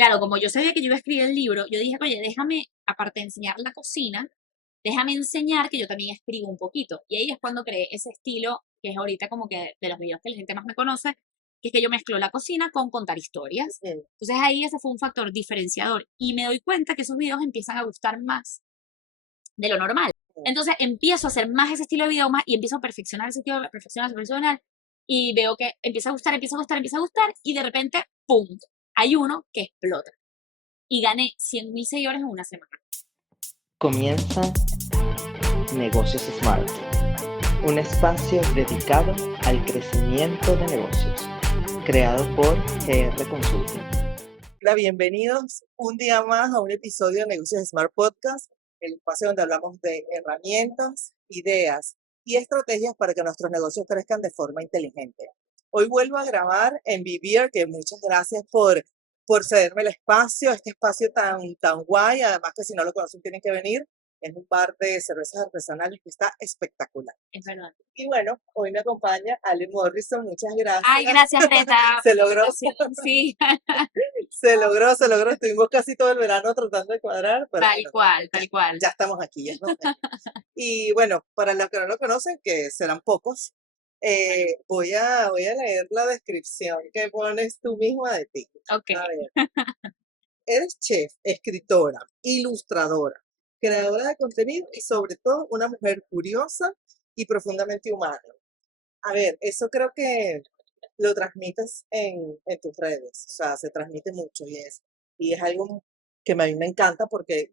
claro, como yo sabía que yo iba a escribir el libro, yo dije, oye, déjame, aparte de enseñar la cocina, déjame enseñar que yo también escribo un poquito. Y ahí es cuando creé ese estilo, que es ahorita como que de los videos que la gente más me conoce, que es que yo mezclo la cocina con contar historias. Mm, Entonces ahí ese fue un factor diferenciador. Y me doy cuenta que esos videos empiezan a gustar más de lo normal. mm. Entonces empiezo a hacer más ese estilo de video más y empiezo a perfeccionar ese estilo, perfeccionar. Y veo que empieza a gustar, empieza a gustar, empieza a gustar. Y de repente, ¡pum! Hay uno que explota. Y gané 100.000 seguidores en una semana. Comienza Negocios Smart, un espacio dedicado al crecimiento de negocios, creado por GR Consulting. Hola, bienvenidos un día más a un episodio de Negocios Smart Podcast, el espacio donde hablamos de herramientas, ideas y estrategias para que nuestros negocios crezcan de forma inteligente. Hoy vuelvo a grabar en Vivir, que muchas gracias por cederme el espacio, este espacio tan guay, además que si no lo conocen tienen que venir. Es un bar de cervezas artesanales que está espectacular. Es verdad. Y bueno, hoy me acompaña Ale Morrison, muchas Ay, gracias. gracias, Greta, Se por la logró, invitación. Sí, se logró. Estuvimos casi todo el verano tratando de cuadrar, pero tal bueno, cual, ya, tal cual. ya estamos aquí, ya estamos aquí. Y bueno, para los que no lo conocen, que serán pocos, voy a leer la descripción que pones tú misma de ti. Ok. A ver, eres chef, escritora, ilustradora, creadora de contenido y sobre todo una mujer curiosa y profundamente humana. A ver, eso creo que lo transmites en tus redes, o sea, se transmite mucho y es algo que a mí me encanta porque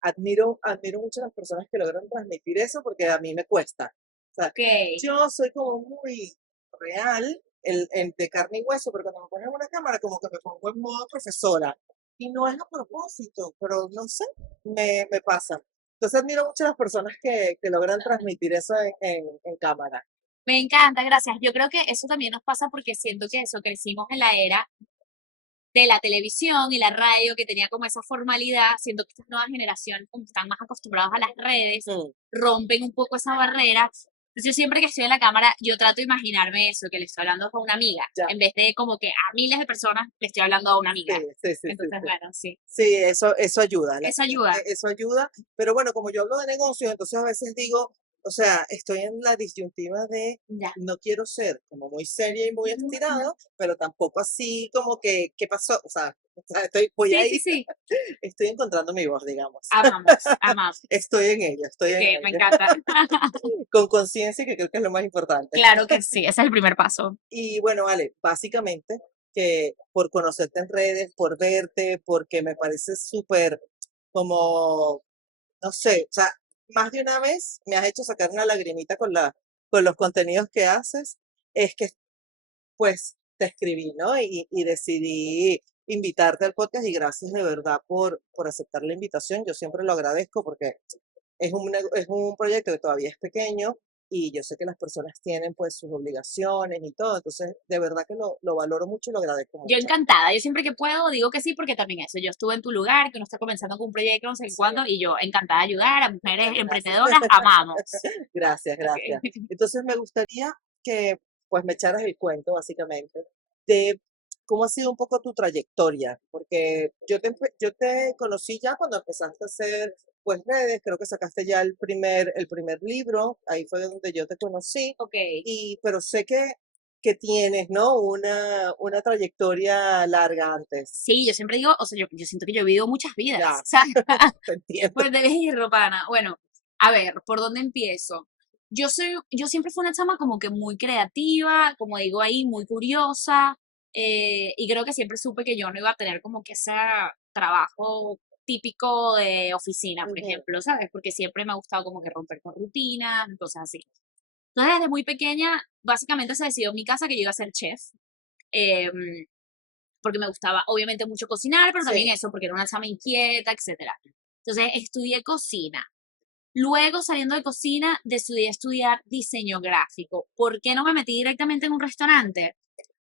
admiro mucho a las personas que logran transmitir eso porque a mí me cuesta. O sea, Ok. yo soy como muy real, de carne y hueso, pero cuando me ponen una cámara como que me pongo en modo profesora. Y no es a propósito, pero no sé, me pasa. Entonces admiro mucho a las personas que logran transmitir eso en cámara. Me encanta, gracias. Yo creo que eso también nos pasa porque siento que eso crecimos en la era de la televisión y la radio que tenía como esa formalidad, siento que estas nuevas generaciones como están más acostumbrados a las redes, Mm, rompen un poco esa barrera. Entonces yo siempre que estoy en la cámara, yo trato de imaginarme eso, que le estoy hablando a una amiga, ya. en vez de como que a miles de personas le estoy hablando a una amiga. Sí, sí, sí, sí, Entonces, sí. bueno, sí. Sí, eso ayuda, Eso ayuda. eso ayuda, pero bueno, como yo hablo de negocios, entonces a veces digo, o sea, estoy en la disyuntiva de Ya. no quiero ser como muy seria y muy estirada, pero tampoco así como que, ¿qué pasó? O sea, voy Sí, sí, ahí, sí. estoy encontrando mi voz, digamos. Amamos, amamos. Estoy en Que me ello, encanta. con conciencia, que creo que es lo más importante. Claro que sí, ese es el primer paso. Y bueno, vale, básicamente que por conocerte en redes, por verte, porque me parece súper como, no sé, o sea, más de una vez me has hecho sacar una lagrimita con los contenidos que haces, es que pues te escribí, ¿no? Y decidí invitarte al podcast y gracias de verdad por aceptar la invitación. Yo siempre lo agradezco porque es un proyecto que todavía es pequeño y yo sé que las personas tienen pues sus obligaciones y todo, entonces de verdad que lo valoro mucho y lo agradezco Yo mucho. encantada, yo siempre que puedo digo que sí porque también eso, yo estuve en tu lugar, que uno está comenzando con un proyecto, no sé Sí, cuándo, y yo encantada de ayudar a mujeres muchas gracias. emprendedoras, amamos. Gracias, Okay. gracias. Entonces me gustaría que pues me echaras el cuento básicamente de cómo ha sido un poco tu trayectoria, porque yo te conocí ya cuando empezaste a hacer pues redes, creo que sacaste ya el primer libro, ahí fue donde yo te conocí, Ok, pero sé que tienes, ¿no? Una trayectoria larga antes. sí, yo siempre digo, o sea, yo siento que yo he vivido muchas vidas, Ya, o sea, te entiendo. pues debes ir, Romana. Bueno, a ver, ¿por dónde empiezo? Yo siempre fui una chama como que muy creativa, como digo ahí, muy curiosa, y creo que siempre supe que yo no iba a tener como que ese trabajo típico de oficina, por Ujú, ejemplo, ¿sabes? Porque siempre me ha gustado como que romper con rutinas, cosas así. Entonces, desde muy pequeña, básicamente se decidió en mi casa que yo iba a ser chef, em, porque me gustaba obviamente mucho cocinar, pero también sí. eso, porque era una chama inquieta, etcétera. Entonces, estudié cocina. Luego, saliendo de cocina, decidí estudiar diseño gráfico. ¿Por qué no me metí directamente en un restaurante?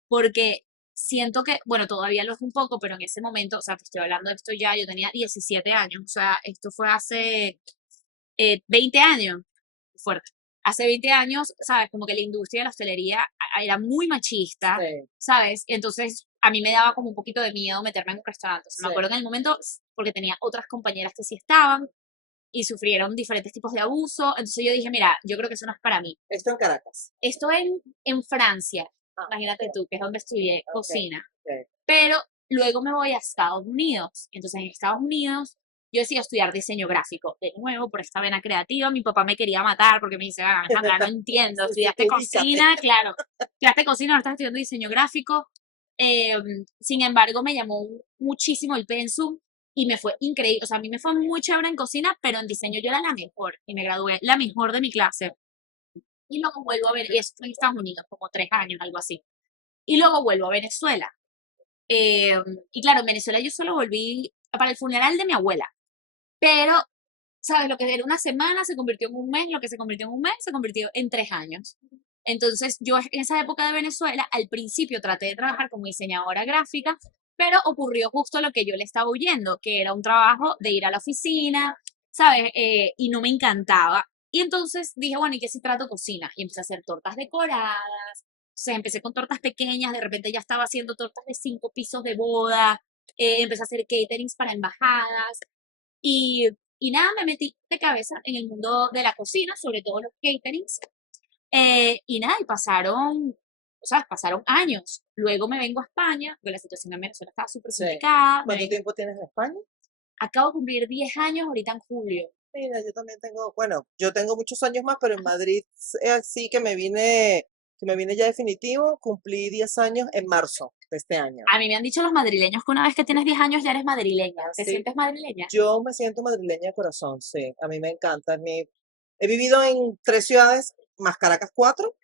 Porque siento que, bueno, todavía lo es un poco, pero en ese momento, o sea, te estoy hablando de esto ya, yo tenía 17 años, o sea, esto fue hace 20 años, fuerte. Hace 20 años, ¿sabes? Como que la industria de la hostelería era muy machista, Sí. ¿sabes? Entonces, a mí me daba como un poquito de miedo meterme en un restaurante. O sea, Sí. me acuerdo en el momento, porque tenía otras compañeras que sí estaban y sufrieron diferentes tipos de abuso. Entonces yo dije, mira, yo creo que eso no es para mí. Esto en Caracas. Esto en Francia, Ah, imagínate ok, tú, que es donde estudié ok, cocina. ok. Pero luego me voy a Estados Unidos. Entonces en Estados Unidos yo decidí estudiar diseño gráfico. De nuevo, por esta vena creativa, mi papá me quería matar porque me dice, ah, Alejandra, no entiendo, estudiaste Ubícate. cocina, claro, estudiaste cocina, ahora estás estudiando diseño gráfico. Sin embargo, me llamó muchísimo el pensum y me fue increíble. O sea, a mí me fue muy chévere en cocina, pero en diseño yo era la mejor y me gradué la mejor de mi clase. Y luego vuelvo a ver, y esto en Estados Unidos, como 3 años, algo así. Y luego vuelvo a Venezuela. Y claro, en Venezuela yo solo volví para el funeral de mi abuela. Pero, ¿sabes? Lo que era una semana se convirtió en un mes, lo que se convirtió en un mes se convirtió en 3 años. Entonces, yo en esa época de Venezuela, al principio traté de trabajar como diseñadora gráfica, pero ocurrió justo lo que yo le estaba huyendo, que era un trabajo de ir a la oficina, ¿sabes? Y no me encantaba. Y entonces dije, bueno, ¿y qué si trato cocina? Y empecé a hacer tortas decoradas. O sea, empecé con tortas pequeñas, de repente ya estaba haciendo tortas de 5 pisos de boda, empecé a hacer caterings para embajadas. Y, y nada, me metí de cabeza en el mundo de la cocina, sobre todo los caterings. Y nada, y pasaron, o sea, pasaron años. Luego me vengo a España, porque la situación en Venezuela estaba súper Sí. complicada. ¿Cuánto tiempo tienes en España? Acabo de cumplir 10 años ahorita en julio. Mira, yo también tengo, bueno, yo tengo muchos años más, pero en Madrid sí que me vine ya definitivo, cumplí 10 años en marzo de este año. A mí me han dicho los madrileños que una vez que tienes 10 años ya eres madrileña. ¿Te Sí. sientes madrileña? Yo me siento madrileña de corazón, sí, a mí me encanta. He vivido en 3 ciudades, más Caracas 4,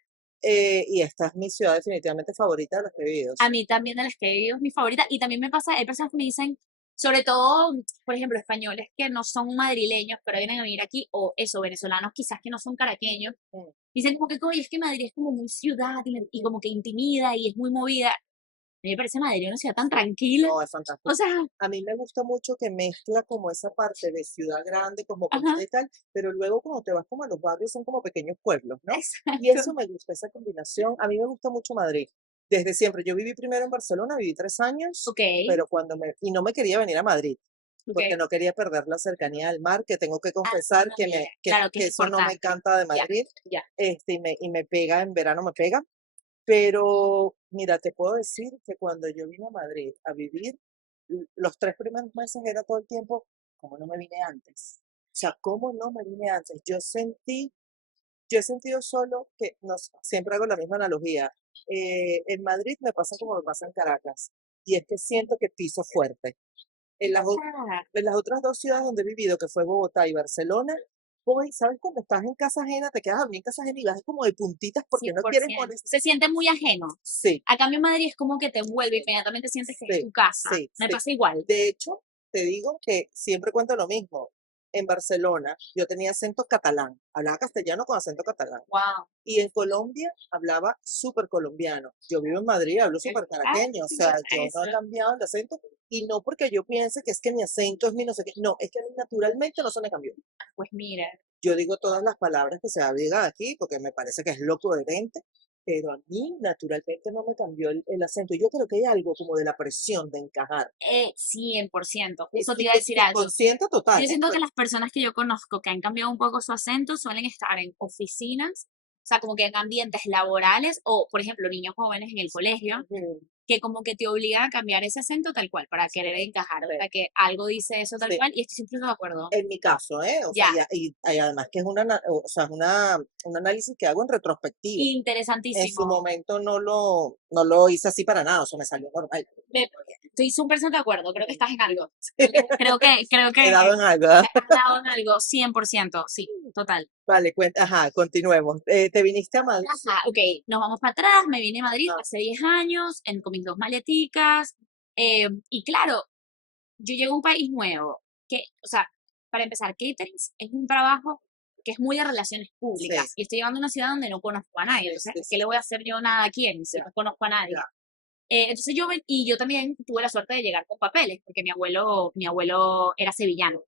y esta es mi ciudad definitivamente favorita de las que he vivido. A mí también de las que he vivido es mi favorita. Y también me pasa, hay personas que me dicen, sobre todo, por ejemplo, españoles que no son madrileños, pero vienen a vivir aquí, o eso, venezolanos quizás que no son caraqueños, Mm. dicen como que, oye, es que Madrid es como muy ciudad y como que intimida y es muy movida. A mí me parece Madrid una ciudad tan tranquila. No, es fantástico. O sea, A mí me gusta mucho que mezcla como esa parte de ciudad grande, ajá, cosmopolita y tal, pero luego cuando te vas como a los barrios son como pequeños pueblos, ¿no? Y exacto. eso me gusta, esa combinación. A mí me gusta mucho Madrid. Desde siempre. Yo viví primero en Barcelona, viví 3 años, Ok, pero y no me quería venir a Madrid, ok. porque no quería perder la cercanía al mar, que tengo que Ah, confesar que mira, claro que que es eso no me importante. encanta de Ya, Madrid, ya. y me pega, en verano me pega. Pero mira, te puedo decir que cuando yo vine a Madrid a vivir, los 3 primeros meses era todo el tiempo, ¿cómo no me vine antes? O sea, ¿cómo no me vine antes? Yo he sentido solo que, no sé, siempre hago la misma analogía. En Madrid me pasa como me pasa en Caracas, y es que siento que piso fuerte. En las, o- Ah, en las otras 2 ciudades donde he vivido, que fue Bogotá y Barcelona, voy, ¿sabes? Cuando estás en casa ajena, te quedas a dormir en casa ajena y vas como de puntitas porque no quieres 100%. molestar. Se siente muy ajeno. Sí, A cambio, Madrid es como que te envuelve, inmediatamente sientes que es sí, tu casa. sí, Me sí. pasa igual. De hecho, te digo que siempre cuento lo mismo. En Barcelona yo tenía acento catalán, hablaba castellano con acento catalán. Wow. Y en Colombia hablaba súper colombiano. Yo vivo en Madrid, hablo súper caraqueño, o sea, yo no he Eso. cambiado el acento. Y no porque yo piense que es que mi acento es mi no sé qué, no, es que a mí naturalmente no se me cambió. Pues mira, Yo digo todas las palabras que se digan aquí porque me parece que es lo coherente, pero a mí naturalmente no me cambió el acento. Y yo creo que hay algo como de la presión de encajar. 100%. Y, Justo te y, iba a y- decir y algo. consciente total, Yo siento que pues, las personas que yo conozco que han cambiado un poco su acento suelen estar en oficinas, o sea, como que en ambientes laborales o, por ejemplo, niños jóvenes en el colegio, ujú, que como que te obligan a cambiar ese acento tal cual para querer encajar, o sí, sea, que algo dice eso tal sí. cual y estoy siempre de acuerdo. En mi caso, ¿eh? O sea, Ya, y además que es o sea, es un análisis que hago en retrospectiva. En su interesantísimo. momento no lo hice así para nada, o sea, me salió normal. Me- Estoy súper de acuerdo, creo que estás en algo. Creo He que dado en algo. has dado en algo 100%, sí, total. Vale, ajá, continuemos. ¿Te viniste a Madrid? Ajá, ok, nos vamos para atrás, me vine a Madrid Ah, hace 10 años, con mis 2 maleticas, y claro, yo llego a un país nuevo, que, o sea, para empezar, catering es un trabajo que es muy de relaciones sí, públicas, y estoy llegando a una ciudad donde no conozco a nadie, sí, entonces, sí, ¿qué sí, le voy a hacer yo nada a quién si ya, no conozco a nadie? ya. Entonces y yo también tuve la suerte de llegar con papeles, porque mi abuelo era sevillano.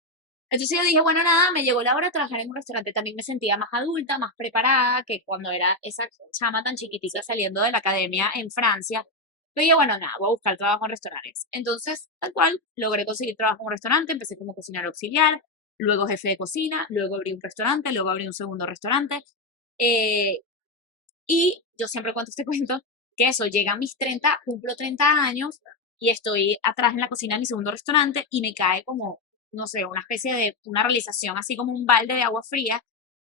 Entonces yo dije, bueno, nada, me llegó la hora de trabajar en un restaurante. También me sentía más adulta, más preparada que cuando era esa chama tan chiquitita saliendo de la academia en Francia. Pero yo, bueno, nada, voy a buscar trabajo en restaurantes. Entonces, tal cual, logré conseguir trabajo en un restaurante, empecé como cocinero auxiliar, luego jefe de cocina, luego abrí un restaurante, luego abrí un segundo restaurante. eh, y yo siempre cuento este cuento, que eso, llega a mis 30, cumplo 30 años y estoy atrás en la cocina de mi segundo restaurante y me cae como, no sé, una especie de, una realización, así como un balde de agua fría,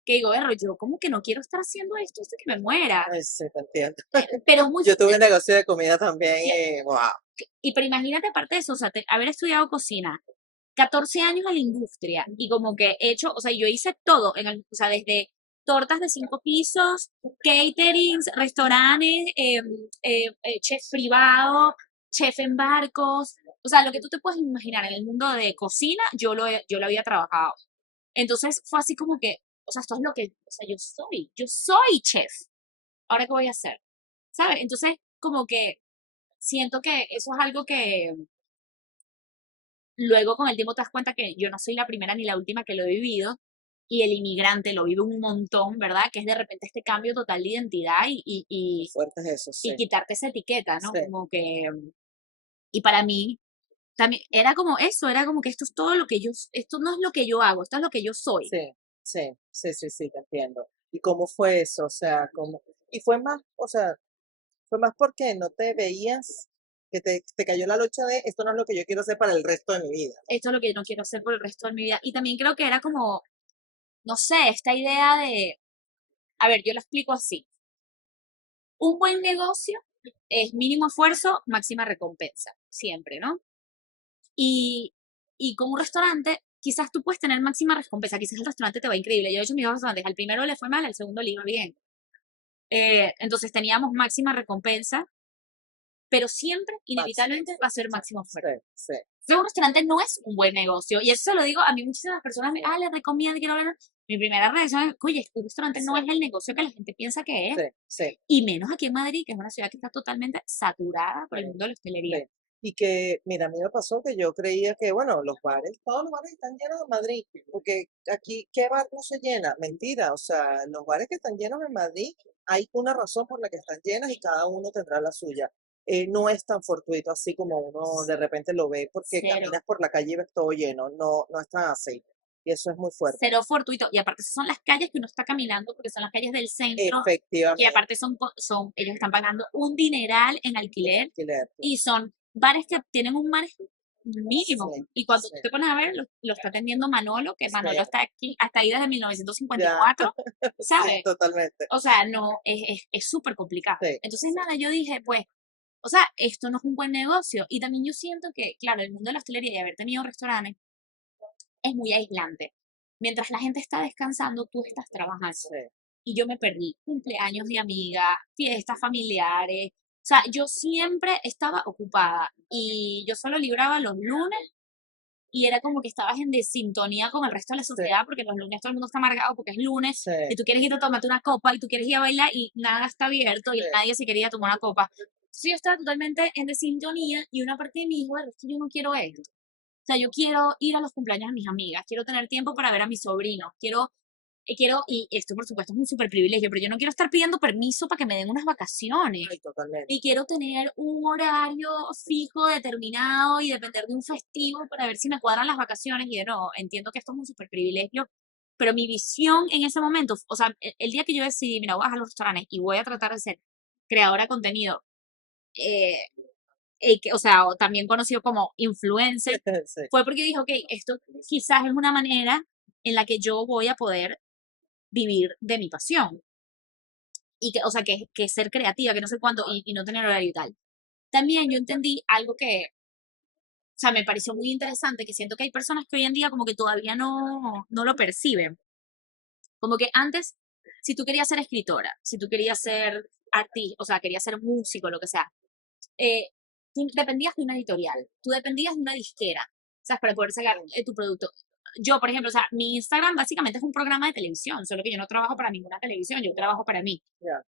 que digo, "Erro, yo como que no quiero estar haciendo esto hasta que me muera". Ay, sí, te entiendo. Pero muy, Yo tuve un negocio de comida también sí, y wow. pero imagínate aparte de eso, o sea, haber estudiado cocina, 14 años en la industria y como que he hecho, o sea, yo hice todo, o sea, desde tortas de 5 pisos, caterings, restaurantes, chef privado, chef en barcos, o sea, lo que tú te puedes imaginar en el mundo de cocina, yo lo había trabajado. Entonces fue así como que, o sea, esto es lo que, o sea, yo soy chef. ¿Ahora qué voy a hacer? ¿Sabes? Entonces, como que siento que eso es algo que luego con el tiempo te das cuenta que yo no soy la primera ni la última que lo he vivido y el inmigrante lo vive un montón, ¿verdad? Que es de repente este cambio total de identidad Fuerte es eso, y sí. quitarte esa etiqueta, ¿no? Sí. Como que, y para mí también era como eso, era como que esto es todo lo que yo, esto no es lo que yo hago, esto es lo que yo soy. Sí, sí, te entiendo. ¿Y cómo fue eso? O sea, ¿cómo? Y fue más, o sea, fue más porque no te veías que te cayó la lucha de esto no es lo que yo quiero hacer para el resto de mi vida. Esto es lo que yo no quiero hacer por el resto de mi vida. Y también creo que era como, no sé, esta idea de, a ver, yo lo explico así. Un buen negocio es mínimo esfuerzo, máxima recompensa, siempre, ¿no? Y, y con un restaurante, quizás tú puedes tener máxima recompensa, quizás el restaurante te va increíble. Yo he hecho mis dos restaurantes, al primero le fue mal, al segundo le iba bien. Entonces teníamos máxima recompensa, pero siempre, inevitablemente, va a ser máximo esfuerzo. Sí, sí. Entonces, un restaurante no es un buen negocio. Y eso se lo digo a mí, muchísimas personas me, les recomiendo, quiero hablar. Mi primera reacción es, oye, un restaurante no es el negocio que la gente piensa que es. Sí, sí, Y menos aquí en Madrid, que es una ciudad que está totalmente saturada por el mundo de la hostelería. sí. Y que, mira, a mí me pasó que yo creía que, bueno, los bares, todos los bares están llenos en Madrid, porque aquí, ¿qué bar no se llena? Mentira, o sea, los bares que están llenos en Madrid, hay una razón por la que están llenos y cada uno tendrá la suya. No es tan fortuito así como uno de repente lo ve, porque Cero, caminas por la calle y ves todo lleno, no, no es tan así. Y eso es muy fuerte. cero fortuito. Y aparte, esas son las calles que uno está caminando, porque son las calles del centro. Y Efectivamente, aparte ellos están pagando un dineral en alquiler alquiler. y son bares que tienen un margen mínimo. Sí, Y cuando tú sí, te pones a ver, lo está atendiendo Manolo, que Manolo sí, está aquí, hasta ahí desde ya, 1954, sí, ¿sabes? totalmente. O sea, no, es súper complicado. Sí, Entonces, nada, yo dije, pues, o sea, esto no es un buen negocio. Y también yo siento que, claro, el mundo de la hostelería y haber tenido restaurantes es muy aislante. Mientras la gente está descansando, tú estás trabajando. sí, Y yo me perdí cumpleaños de amiga, fiestas familiares. O sea, yo siempre estaba ocupada y yo solo libraba los lunes y era como que estabas en desintonía con el resto de la sí, sociedad porque los lunes todo el mundo está amargado porque es lunes sí, y tú quieres ir a tomarte una copa y tú quieres ir a bailar y nada está abierto y sí. nadie se quería tomar una copa. Entonces yo estaba totalmente en desintonía y una parte de mí dijo, bueno, es que yo no quiero esto. O sea, yo quiero ir a los cumpleaños de mis amigas, quiero tener tiempo para ver a mis sobrinos, y esto por supuesto es un súper privilegio, pero yo no quiero estar pidiendo permiso para que me den unas vacaciones. Ay, totalmente. Y quiero tener un horario fijo, determinado y depender de un festivo para ver si me cuadran las vacaciones. Y de nuevo, entiendo que esto es un súper privilegio, pero mi visión en ese momento, o sea, el día que yo decidí, mira, voy a bajar los restaurantes y voy a tratar de ser creadora de contenido, eh, o sea, o también conocido como influencer, Sí, fue porque dije, ok, esto quizás es una manera en la que yo voy a poder vivir de mi pasión. Y que, o sea, que ser creativa, que no sé cuánto, y no tener horario y tal. También yo entendí algo que, o sea, me pareció muy interesante, que siento que hay personas que hoy en día como que todavía no lo perciben. Como que antes, si tú querías ser escritora, si tú querías ser artista, o sea, querías ser músico, lo que sea, eh, tú dependías de una editorial, tú dependías de una disquera, ¿sabes? Para poder sacar tu producto. Yo, por ejemplo, o sea, mi Instagram básicamente es un programa de televisión, solo que yo no trabajo para ninguna televisión, yo trabajo para mí. ya.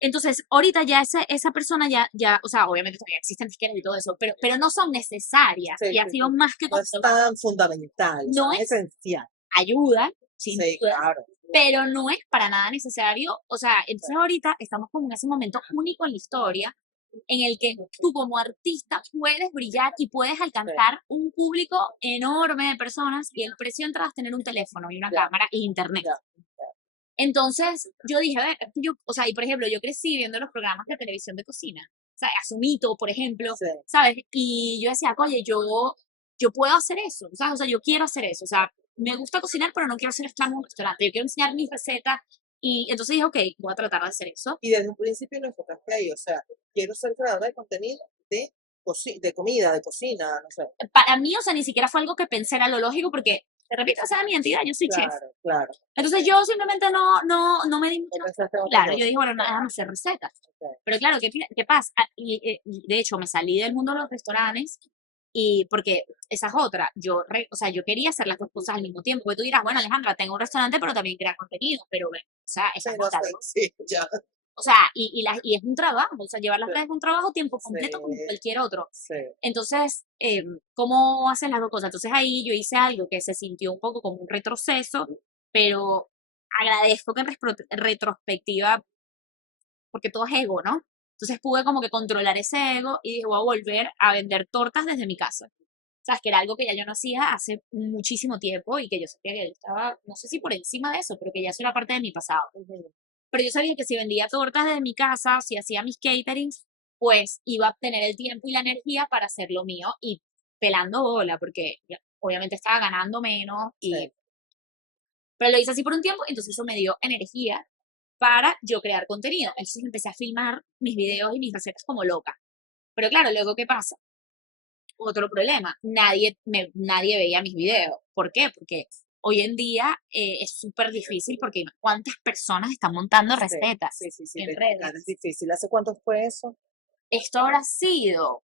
Entonces, ahorita ya esa persona ya, o sea, obviamente todavía existen disqueras y todo eso, pero no son necesarias Sí, y ha sí, sido sí. más que No es comprobado. tan fundamental, o sea, No no es es esencial. ayuda, sin Sí, duda, claro. pero no es para nada necesario. O sea, Sí, entonces ahorita estamos como en ese momento único en la historia en el que tú como artista puedes brillar y puedes alcanzar un público enorme de personas y el precio de entrada es tener un teléfono y una Ya. cámara y internet. Ya. Entonces yo dije, a ver, es que yo, o sea, y por ejemplo, yo crecí viendo los programas de televisión de cocina, o sea, Asumito, por ejemplo, Sí. ¿sabes? Y yo decía, oye, yo puedo hacer eso, ¿sabes? O sea, yo quiero hacer eso, o sea, me gusta cocinar, pero no quiero ser esclavo en un restaurante, yo quiero enseñar mis recetas y entonces dije, ok, voy a tratar de hacer eso. Y desde un principio lo enfocaste ahí, o sea, quiero ser creadora de contenido de, de comida, de cocina, no sé. Para mí, o sea, ni siquiera fue algo que pensé era lo lógico porque, te repito, esa es mi identidad, yo soy chef. Claro, claro. Entonces yo simplemente no me di mucho. No pensaste en otra Claro, yo cosa. dije, bueno, no, déjame hacer recetas. Ok. Pero claro, ¿qué pasa? Y de hecho, me salí del mundo de los restaurantes y porque esa es otra. O sea, yo quería hacer las dos cosas al mismo tiempo. Que tú dirás, bueno, Alejandra, tengo un restaurante, pero también crear contenido. Pero, o sea, esa es Pero otra. sí, ya. O sea, y es un trabajo. O sea, llevar las Sí. redes es un trabajo tiempo completo como Sí. cualquier otro. Sí. Entonces, ¿cómo hacen las dos cosas? Entonces ahí yo hice algo que se sintió un poco como un retroceso, pero agradezco que en retrospectiva, porque todo es ego, ¿no? Entonces pude como que controlar ese ego y dije, voy a volver a vender tortas desde mi casa. O sea, que era algo que ya yo no hacía hace muchísimo tiempo y que yo sabía que yo estaba, no sé si por encima de eso, pero que ya eso era parte de mi pasado. Ujú. Pero yo sabía que si vendía tortas desde mi casa, si hacía mis caterings, pues iba a tener el tiempo y la energía para hacer lo mío y pelando bola, porque obviamente estaba ganando menos, Sí. pero lo hice así por un tiempo, entonces eso me dio energía para yo crear contenido. Entonces empecé a filmar mis videos y mis recetas como loca. Pero claro, luego, ¿qué pasa? Otro problema, nadie veía mis videos. ¿Por qué? Porque hoy en día es súper difícil porque cuántas personas están montando recetas Sí, en verificar redes. es difícil. ¿Hace cuánto fue eso? Esto habrá sido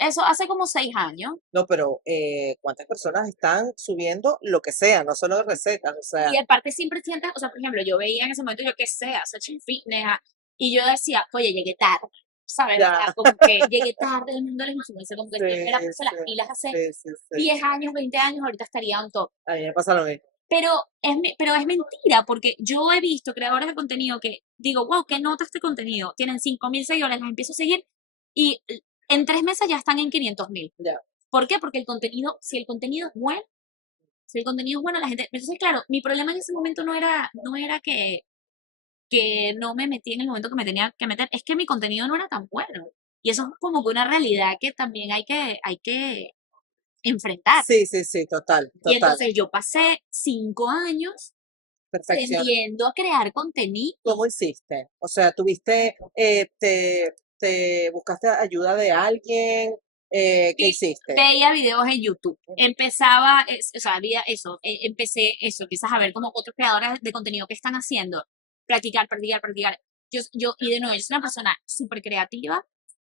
eso hace como 6 años. No, pero ¿cuántas personas están subiendo lo que sea, no solo recetas? O sea, Y aparte siempre sientes, o sea, por ejemplo, yo veía en ese momento, yo qué sé, Searching Fitness, y yo decía, oye, llegué tarde, ¿sabes? O ya. sea, como que llegué tarde el mundo de los influencers, como que Sí, si yo hubiera puesto las sí, pilas hace sí. 10 años, 20 años, ahorita estaría on top. A mí me pasa lo mismo. Pero pero es mentira, porque yo he visto creadores de contenido que digo, wow, qué nota este contenido. Tienen 5.000 seguidores, los empiezo a seguir y en 3 meses ya están en 500.000. Ya. ¿Por qué? Porque si el contenido es bueno, la gente. Entonces, claro, mi problema en ese momento no era que no me metí en el momento que me tenía que meter, es que mi contenido no era tan bueno. Y eso es como que una realidad que también hay que enfrentar. Sí, total, Y total. entonces yo pasé 5 años Perfección. aprendiendo a crear contenido. ¿Cómo hiciste? O sea, tuviste, te buscaste ayuda de alguien, ¿qué hiciste? Veía videos en YouTube. Empezaba, o sea, había eso, empecé eso, empiezas a ver como otros creadores de contenido que están haciendo. Practicar, practicar, practicar. Y de nuevo, yo soy una persona súper creativa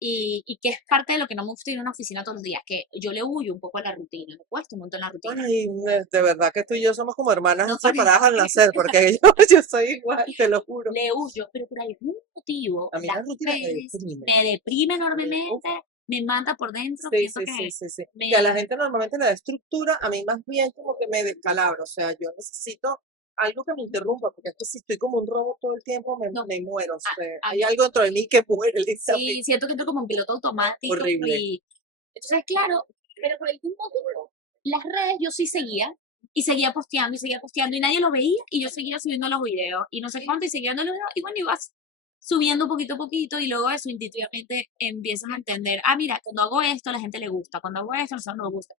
y que es parte de lo que no me gusta ir a una oficina todos los días, que yo le huyo un poco a la rutina, me cuesta un montón la rutina. Ay, de verdad que tú y yo somos como hermanas No, separadas al nacer, porque yo soy igual, te lo juro. le huyo, pero por algún motivo, A mí la las rutina me redes deprime. me deprime enormemente, me mata por dentro, Sí, siento que sí. me, Que a la gente normalmente le da estructura, a mí más bien como que me descalabra, o sea, yo necesito algo que me interrumpa, porque es que si estoy como un robot todo el tiempo, no, me muero, o a- sea, a hay algo dentro de mí que muere sí, lentamente. siento que entro como un piloto automático Horrible. y entonces, claro, pero por algún motivo, las redes yo sí seguía y seguía posteando y nadie lo veía y yo seguía subiendo los videos y no sé cuánto y seguía dando los videos y bueno, ibas subiendo poquito a poquito y luego eso intuitivamente empiezas a entender, mira, cuando hago esto a la gente le gusta, cuando hago esto a nosotros no nos gusta.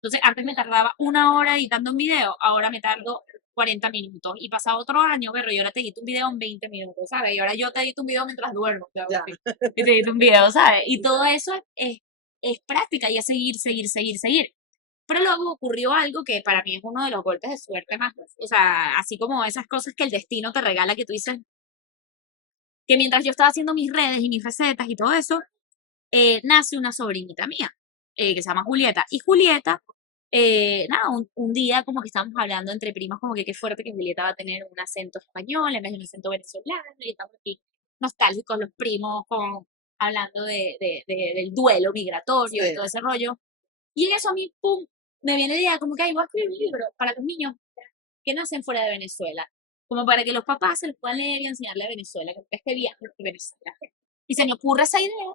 Entonces, antes me tardaba 1 hora editando un video, ahora me tardo 40 minutos. Y pasado otro año, pero yo ahora te edito un video en 20 minutos, ¿sabes? Y ahora yo te edito un video mientras duermo, Ya. y te edito un video, ¿sabes? Y todo eso es práctica y es seguir. Pero luego ocurrió algo que para mí es uno de los golpes de suerte más, o sea, así como esas cosas que el destino te regala que tú dices, que mientras yo estaba haciendo mis redes y mis recetas y todo eso, nace una sobrinita mía, que se llama Julieta. Y Julieta, nada, un día como que estábamos hablando entre primas, como que qué fuerte que Julieta va a tener un acento español en vez de un acento venezolano, y estamos aquí nostálgicos los primos hablando del duelo migratorio y Sí. todo ese rollo. Y en eso a mí, pum, me viene la idea como que, ay, voy a escribir un libro para los niños que nacen fuera de Venezuela, como para que los papás se los puedan leer y enseñarle a Venezuela, que es que viajen por Venezuela. Y se me ocurre esa idea.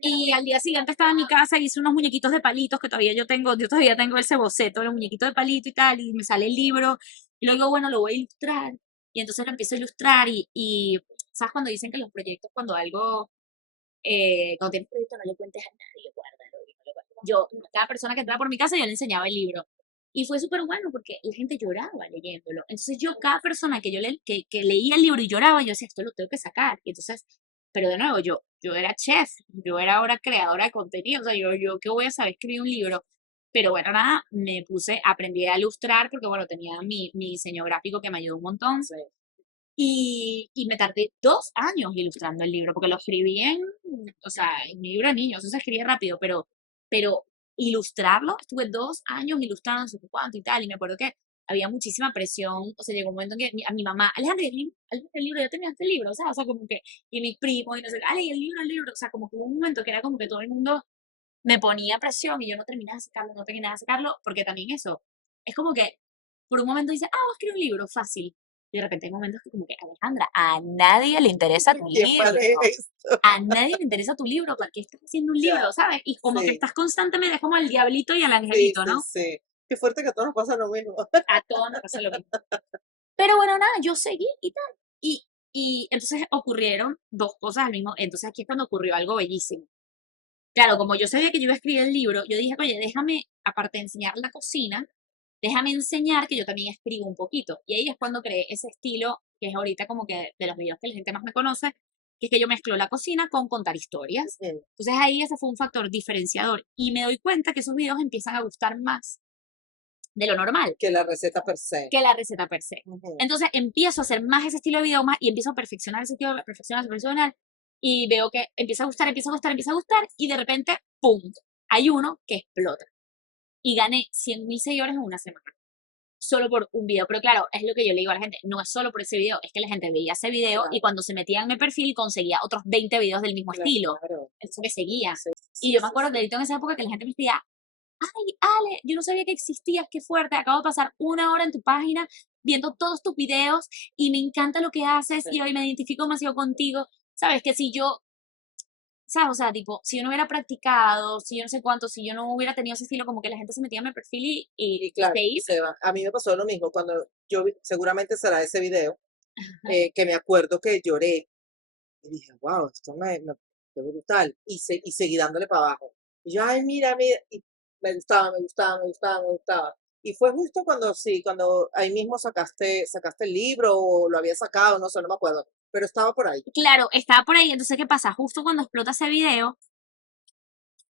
Y al día siguiente estaba en mi casa y hice unos muñequitos de palitos que todavía yo todavía tengo ese boceto, los muñequitos de palito y tal, y me sale el libro. Y luego, bueno, lo voy a ilustrar. Y entonces lo empiezo a ilustrar y ¿sabes cuando dicen que los proyectos, cuando algo, cuando tienes proyecto no le cuentes a nadie, guárdalo. Y no le cuentes. Yo, cada persona que entraba por mi casa, yo le enseñaba el libro. Y fue súper bueno porque la gente lloraba leyéndolo. Entonces yo, cada persona que leía el libro y lloraba, yo decía, esto lo tengo que sacar. Y entonces, pero de nuevo, yo era chef, yo era ahora creadora de contenido, o sea, yo ¿qué voy a saber escribir un libro? Pero bueno, nada, me puse, aprendí a ilustrar porque bueno, tenía mi diseño gráfico que me ayudó un montón. Y me tardé 2 años ilustrando el libro, porque lo escribí o sea, en mi libro de niños, eso se escribe rápido, pero ilustrarlo, estuve 2 años ilustrando, no sé cuánto y tal, y me acuerdo que había muchísima presión, o sea, llegó un momento en que a mi mamá, Alejandra, el libro, ya terminaste el libro, o sea, como que, y mis primos, y no sé, Ale, y el libro, o sea, como que hubo un momento que era como que todo el mundo me ponía presión y yo no terminaba de sacarlo, no terminaba de sacarlo, porque también eso, es como que por un momento dices, voy a escribir un libro, fácil. Y de repente hay momentos que como que, Alejandra, a nadie le interesa tu ¿Quién libro. vale esto? A nadie le interesa tu libro. ¿Para qué estás haciendo un Ya, libro, sabes? Y como que sí, estás constantemente, es como el diablito y el sí, angelito, sí, ¿no? sí. Qué fuerte que a todos nos pasa lo mismo. A todos nos pasa lo mismo. Pero bueno, nada, yo seguí y tal. Y entonces ocurrieron dos cosas al mismo. Entonces aquí es cuando ocurrió algo bellísimo. Claro, como yo sabía que yo iba a escribir el libro, yo dije, oye, déjame, aparte de enseñar la cocina, déjame enseñar que yo también escribo un poquito. Y ahí es cuando creé ese estilo, que es ahorita como que de los videos que la gente más me conoce, que es que yo mezclo la cocina con contar historias. Ujú. Entonces ahí ese fue un factor diferenciador. Y me doy cuenta que esos videos empiezan a gustar más de lo normal Que la receta per se. que la receta per se. Ujú. Entonces empiezo a hacer más ese estilo de video más y empiezo a perfeccionar ese estilo, perfeccionar, y veo que empieza a gustar, empieza a gustar, y de repente, ¡pum! Hay uno que explota. Y gané 100.000 seguidores en una semana. Solo por un video. Pero claro, es lo que yo le digo a la gente. No es solo por ese video, es que la gente veía ese video y Claro, cuando se metía en mi perfil conseguía otros 20 videos del mismo estilo. claro. Eso me seguía. Sí, Y sí, yo me sí, acuerdo sí. de en esa época que la gente me decía, ay, Ale, yo no sabía que existías, qué fuerte, acabo de pasar 1 hora en tu página viendo todos tus videos y me encanta lo que haces Sí, y hoy me identifico demasiado contigo. Sabes que si yo, sabes, o sea, tipo, si yo no hubiera practicado, si yo no sé cuánto, si yo no hubiera tenido ese estilo, como que la gente se metía en mi perfil y y claro, se iba. se va. A mí me pasó lo mismo cuando seguramente será ese video, que me acuerdo que lloré y dije, wow, esto qué brutal. Y seguí dándole para abajo. Y yo, ay, mira, mira, y me gustaba, me gustaba, me gustaba, me gustaba. Y fue justo cuando, sí, cuando ahí mismo sacaste el libro o lo había sacado, no sé, no me acuerdo, pero estaba por ahí. Claro, estaba por ahí, entonces, ¿qué pasa? Justo cuando explota ese video,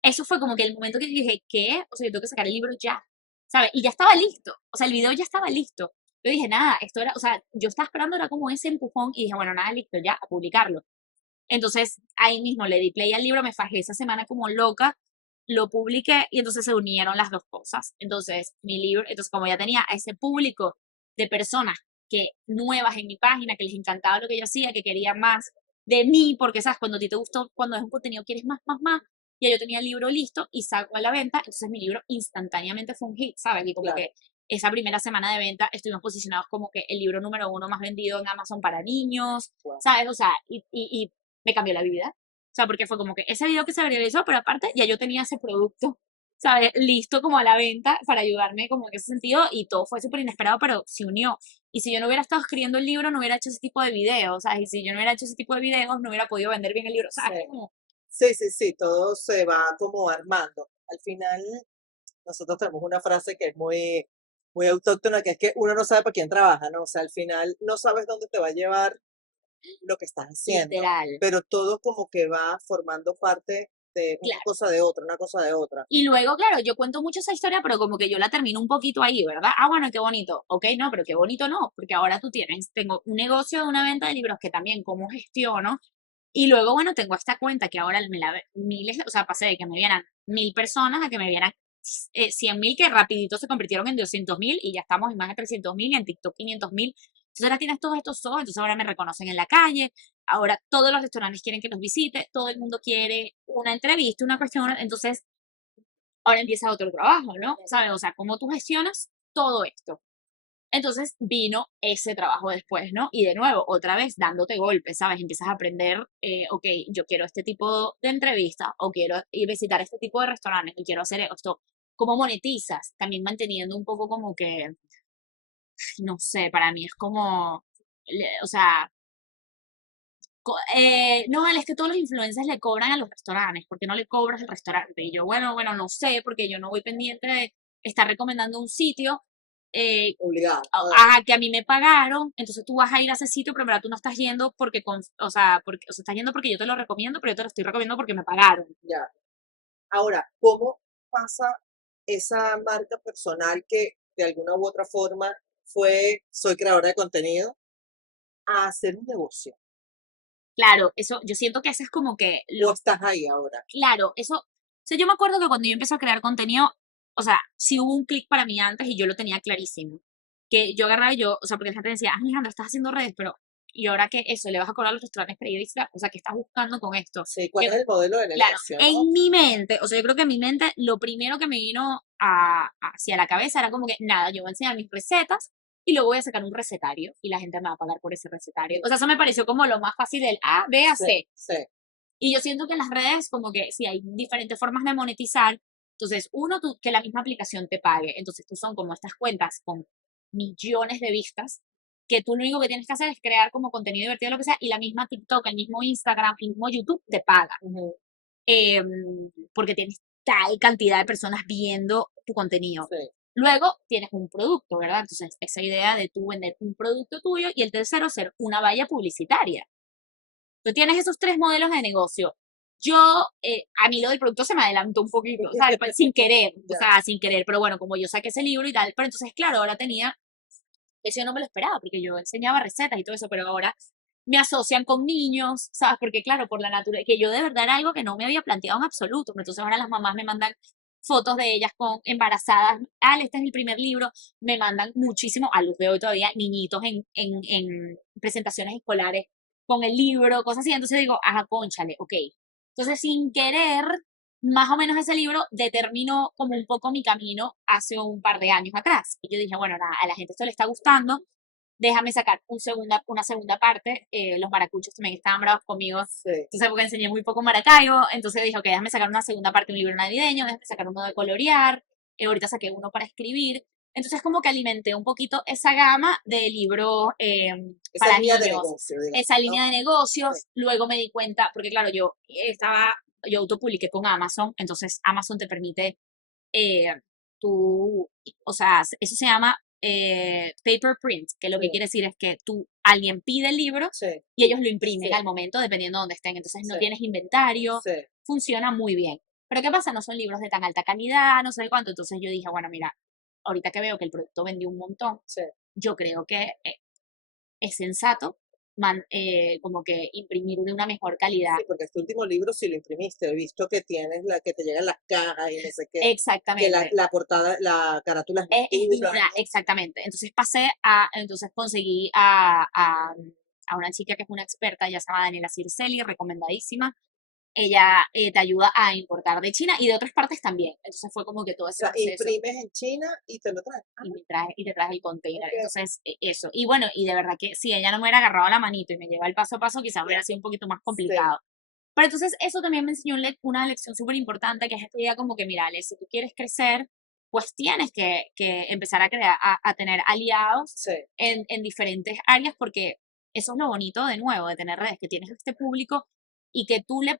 eso fue como que el momento que yo dije, ¿qué? O sea, yo tengo que sacar el libro ya, ¿sabes? Y ya estaba listo, o sea, el video ya estaba listo. Yo dije, nada, esto era, o sea, yo estaba esperando, era como ese empujón y dije, bueno, nada, listo, ya, a publicarlo. Entonces, ahí mismo le di play al libro, me fajé esa semana como loca, lo publiqué y entonces se unieron las dos cosas. Entonces, mi libro, entonces como ya tenía a ese público de personas que nuevas en mi página, que les encantaba lo que yo hacía, que querían más de mí, porque sabes, cuando a ti te gustó, cuando es un contenido quieres más, más, más, ya yo tenía el libro listo y saco a la venta, entonces mi libro instantáneamente fue un hit, ¿sabes? Y como Claro, que esa primera semana de venta estuvimos posicionados como que el libro número 1 más vendido en Amazon para niños, wow. ¿sabes? O sea, y me cambió la vida. O sea, porque fue como que ese video que se viralizó, pero aparte ya yo tenía ese producto, ¿sabes? Listo como a la venta para ayudarme como en ese sentido y todo fue súper inesperado, pero se unió. Y si yo no hubiera estado escribiendo el libro, no hubiera hecho ese tipo de videos, ¿sabes? Y si yo no hubiera hecho ese tipo de videos, no hubiera podido vender bien el libro, Sí, ¿sabes? Como, sí, sí, sí, todo se va como armando. Al final, nosotros tenemos una frase que es muy, muy autóctona, que es que uno no sabe para quién trabaja, ¿no? O sea, al final no sabes dónde te va a llevar lo que estás haciendo, literal. pero todo como que va formando parte de una Claro. cosa de otra, una cosa de otra. Y luego, claro, yo cuento mucho esa historia, pero como que yo la termino un poquito ahí, ¿verdad? Bueno, qué bonito. Ok, no, pero qué bonito no, porque ahora tengo un negocio de una venta de libros que también cómo gestiono. Y luego, bueno, tengo esta cuenta que ahora me la miles, o sea, pasé de que me vieran 1.000 personas a que me vieran 100.000, que rapidito se convirtieron en 200.000 y ya estamos en más de 300.000 y en TikTok 500.000. Entonces ahora tienes todos estos ojos, entonces ahora me reconocen en la calle, ahora todos los restaurantes quieren que los visite, todo el mundo quiere una entrevista, una cuestión, entonces ahora empieza otro trabajo, ¿no? ¿Sabes? O sea, cómo tú gestionas todo esto. Entonces vino ese trabajo después, ¿no? Y de nuevo, otra vez, dándote golpes, ¿sabes? Empiezas a aprender, ok, yo quiero este tipo de entrevista o quiero ir a visitar este tipo de restaurantes y quiero hacer esto. ¿Cómo monetizas? También manteniendo un poco como que, no sé, para mí es como, o sea, no, es que todos los influencers le cobran a los restaurantes, ¿por qué no le cobras al restaurante? Y yo, bueno, no sé, porque yo no voy pendiente de estar recomendando un sitio Obligada. que a mí me pagaron, entonces tú vas a ir a ese sitio, pero en verdad tú no estás yendo porque, estás yendo porque yo te lo recomiendo, pero yo te lo estoy recomendando porque me pagaron. Ya. Ahora, ¿cómo pasa esa marca personal que de alguna u otra forma soy creadora de contenido, a hacer un negocio? Claro, eso, yo siento que eso es como que, ¿O estás ahí ahora? claro, eso, o sea, yo me acuerdo que cuando yo empecé a crear contenido, o sea, sí hubo un clic para mí antes y yo lo tenía clarísimo. Que yo agarraba y yo, o sea, porque la gente decía, Alejandra, estás haciendo redes, pero ¿y ahora qué eso? ¿Le vas a cobrar a los restaurantes periodistas? O sea, ¿qué estás buscando con esto? Sí, ¿cuál Que, es el modelo de claro, negocio, no? en mi mente, o sea, yo creo que en mi mente lo primero que me vino hacia la cabeza era como que, nada, yo voy a enseñar mis recetas y luego voy a sacar un recetario y la gente me va a pagar por ese recetario. O sea, eso me pareció como lo más fácil del A, B a Sí, C. sí, Y yo siento que en las redes, como que sí hay diferentes formas de monetizar. Entonces, uno, que la misma aplicación te pague. Entonces, tú son como estas cuentas con millones de vistas, que tú lo único que tienes que hacer es crear como contenido divertido, lo que sea, y la misma TikTok, el mismo Instagram, el mismo YouTube te paga. ujú, Eh, porque tienes tal cantidad de personas viendo tu contenido. sí, Luego tienes un producto, ¿verdad? Entonces, esa idea de tú vender un producto tuyo y el tercero, ser una valla publicitaria. Tú tienes esos tres modelos de negocio. Yo, a mí lo del producto se me adelantó un poquito, o sea, sin querer, o ya, sea, sin querer, pero bueno, como yo saqué ese libro y tal, pero entonces, claro, ahora tenía, eso yo no me lo esperaba, porque yo enseñaba recetas y todo eso, pero ahora me asocian con niños, ¿sabes? Porque claro, por la naturaleza, que yo de verdad era algo que no me había planteado en absoluto, pero entonces ahora las mamás me mandan fotos de ellas con embarazadas, este es el primer libro, me mandan muchísimo, a luz de hoy todavía, niñitos en presentaciones escolares con el libro, cosas así, entonces digo, ajá, cónchale, ok. Entonces, sin querer, más o menos ese libro determinó como un poco mi camino hace un par de años atrás. Y yo dije, bueno, nada, a la gente esto le está gustando, déjame sacar una segunda parte. Los maracuchos también estaban bravos conmigo, sí. entonces porque enseñé muy poco Maracaibo, entonces dije, ok, déjame sacar una segunda parte de un libro navideño, déjame sacar uno de colorear, ahorita saqué uno para escribir. Entonces como que alimenté un poquito esa gama de libros Esa para línea de niños, negocio, digamos, esa ¿no? línea de negocios. Sí, Luego me di cuenta, porque claro, yo autopubliqué con Amazon, entonces Amazon te permite, eh, tú, o sea, eso se llama paper print, que lo que sí, quiere decir es que alguien pide el libro sí, y ellos lo imprimen sí, al momento, dependiendo de dónde estén. Entonces no sí, tienes inventario, sí, funciona muy bien. Pero ¿qué pasa? No son libros de tan alta calidad, no sé cuánto. Entonces yo dije, bueno, mira, ahorita que veo que el producto vendió un montón, sí. yo creo que es sensato como que imprimir de una mejor calidad. Sí, porque este último libro sí lo imprimiste. He visto que tienes que te llegan las cajas y no sé qué, que Exactamente. la portada, la carátula es dura, ¿no? Exactamente. Entonces entonces conseguí a una chica que es una experta, ella se llama Daniela Circelli, recomendadísima. Ella te ayuda a importar de China y de otras partes también. Entonces fue como que todo O ese sea, proceso imprimes en China y te lo traes. Ah, y te traes el container. ok. Entonces, eso. Y bueno, y de verdad que si ella no me hubiera agarrado la manito y me lleva el paso a paso, quizás hubiera sido un poquito más Sí, complicado. Pero entonces eso también me enseñó una lección súper importante, que es esta idea como que, mira, Ale, si tú quieres crecer, pues tienes que empezar a crear, a tener aliados sí, en diferentes áreas, porque eso es lo bonito de nuevo, de tener redes, que tienes este público y que tú le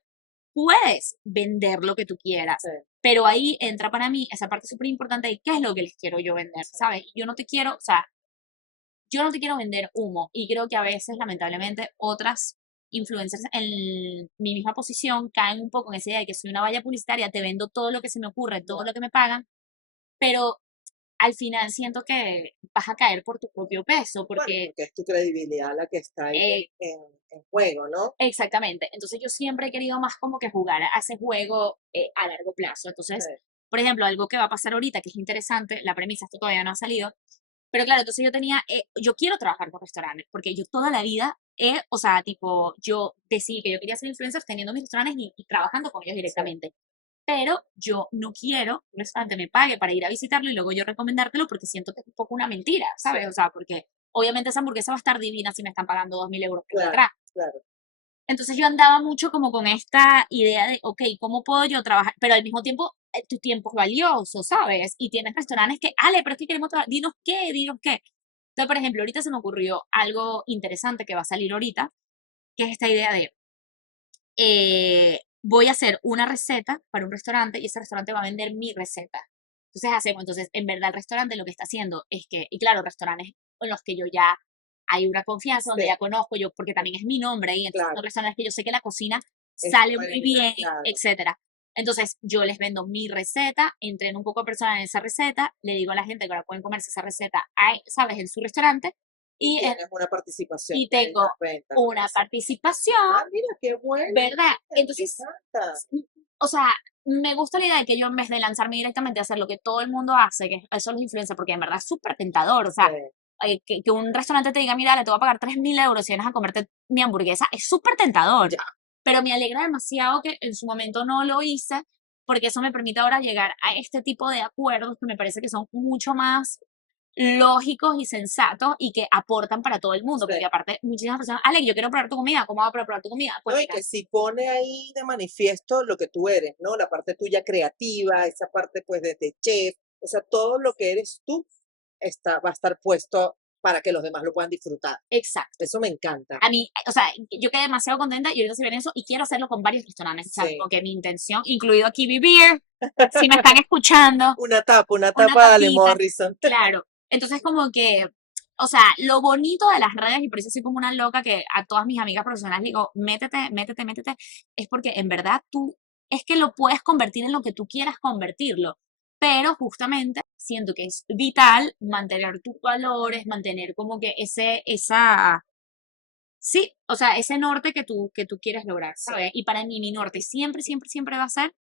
puedes vender lo que tú quieras. sí, Pero ahí entra para mí esa parte súper importante de qué es lo que les quiero yo vender, sí. ¿sabes? Yo no te quiero, o sea, yo no te quiero vender humo y creo que a veces, lamentablemente, otras influencers en mi misma posición caen un poco en esa idea de que soy una valla publicitaria, te vendo todo lo que se me ocurre, todo Ya. lo que me pagan, pero al final siento que vas a caer por tu propio peso, Bueno, porque porque es tu credibilidad la que está ahí eh, en juego, ¿no? exactamente, entonces yo siempre he querido más como que jugar a ese juego a largo plazo. Sí, Entonces, por ejemplo, algo que va a pasar ahorita, que es interesante, la premisa, esto todavía no ha salido, pero claro, entonces yo quiero trabajar con restaurantes, porque yo toda la vida o sea, tipo, yo decidí que yo quería ser influencer teniendo mis restaurantes y trabajando con ellos sí, directamente. pero yo no quiero que un restaurante me pague para ir a visitarlo y luego yo recomendártelo porque siento que es un poco una mentira, ¿sabes? Sí, O sea, porque obviamente esa hamburguesa va a estar divina si me están pagando 2.000 euros por claro, detrás. claro. Entonces yo andaba mucho como con esta idea de, ok, ¿cómo puedo yo trabajar? Pero al mismo tiempo, tu tiempo es valioso, ¿sabes? Y tienes restaurantes que, Ale, pero es que queremos trabajar, dinos qué, dinos qué. Entonces, por ejemplo, ahorita se me ocurrió algo interesante que va a salir ahorita, que es esta idea de, voy a hacer una receta para un restaurante y ese restaurante va a vender mi receta. Entonces, en verdad el restaurante lo que está haciendo es que, y claro, restaurantes en los que yo ya hay una confianza, donde Sí, ya conozco yo, porque también es mi nombre y entonces son claro. restaurantes que yo sé que la cocina Es sale muy buena, bien, claro. etcétera. Entonces, yo les vendo mi receta, entreno un poco a personas en esa receta, le digo a la gente que ahora pueden comerse esa receta, ¿sabes?, en su restaurante, Y y, tienes una participación y en las tengo ventas con una eso. participación, Ah, mira, qué bueno, ¿verdad? me Entonces, encanta. o sea, me gusta la idea de que yo en vez de lanzarme directamente a hacer lo que todo el mundo hace, que eso los influencers, porque en verdad es súper tentador, o Sí, sea, que un restaurante te diga, mira, le te voy a pagar 3.000 euros si vienes a comerte mi hamburguesa, es súper tentador. ya. Pero me alegra demasiado que en su momento no lo hice, porque eso me permite ahora llegar a este tipo de acuerdos que me parece que son mucho más lógicos y sensatos y que aportan para todo el mundo, Sí. porque aparte muchísimas personas, Ale, yo quiero probar tu comida, ¿cómo voy a probar tu comida? Pues No, y mira, que si pone ahí de manifiesto lo que tú eres, ¿no? La parte tuya creativa, esa parte pues de chef, o sea, todo lo que eres tú va a estar puesto para que los demás lo puedan disfrutar. exacto. Eso me encanta. A mí, o sea, yo quedé demasiado contenta y ahorita se viene eso y quiero hacerlo con varios restaurantes. O sea, Sí. como que mi intención, incluido aquí Beer, si me están escuchando, Una una tapa de Ale tapita, Morrison. claro. Entonces, como que, o sea, lo bonito de las redes, y por eso soy como una loca que a todas mis amigas profesionales digo, métete, métete, métete, es porque en verdad tú, es que lo puedes convertir en lo que tú quieras convertirlo. Pero justamente siento que es vital mantener tus valores, mantener como que sí, o sea, ese norte que tú quieres lograr, Sí, ¿sabes? Y para mí mi norte siempre, siempre, siempre va a ser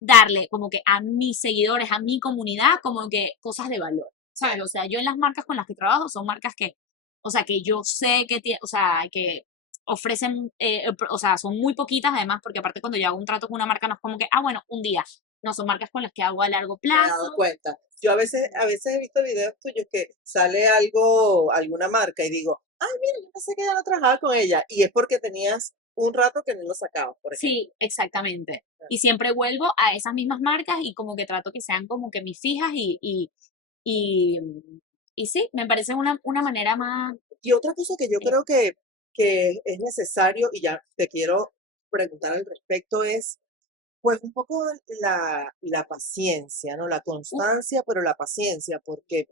darle como que a mis seguidores, a mi comunidad, como que cosas de valor, ¿sabes? O sea, yo en las marcas con las que trabajo son marcas que, o sea, que yo sé que, o sea, que ofrecen, o sea, son muy poquitas además, porque aparte cuando yo hago un trato con una marca no es como que, bueno, un día, no, son marcas con las que hago a largo me he dado plazo. cuenta. Yo a veces he visto videos tuyos que sale algo, alguna marca y digo, ay, mira, yo pensé que ya no trabajaba con ella. Y es porque tenías un rato que no lo sacabas, por ejemplo. Sí, exactamente. Y siempre vuelvo a esas mismas marcas y como que trato que sean como que mis fijas y, y sí, me parece una manera más. Y otra cosa que yo eh, creo que es necesario, y ya te quiero preguntar al respecto, es pues un poco la paciencia, ¿no? La uf, constancia, pero la paciencia, porque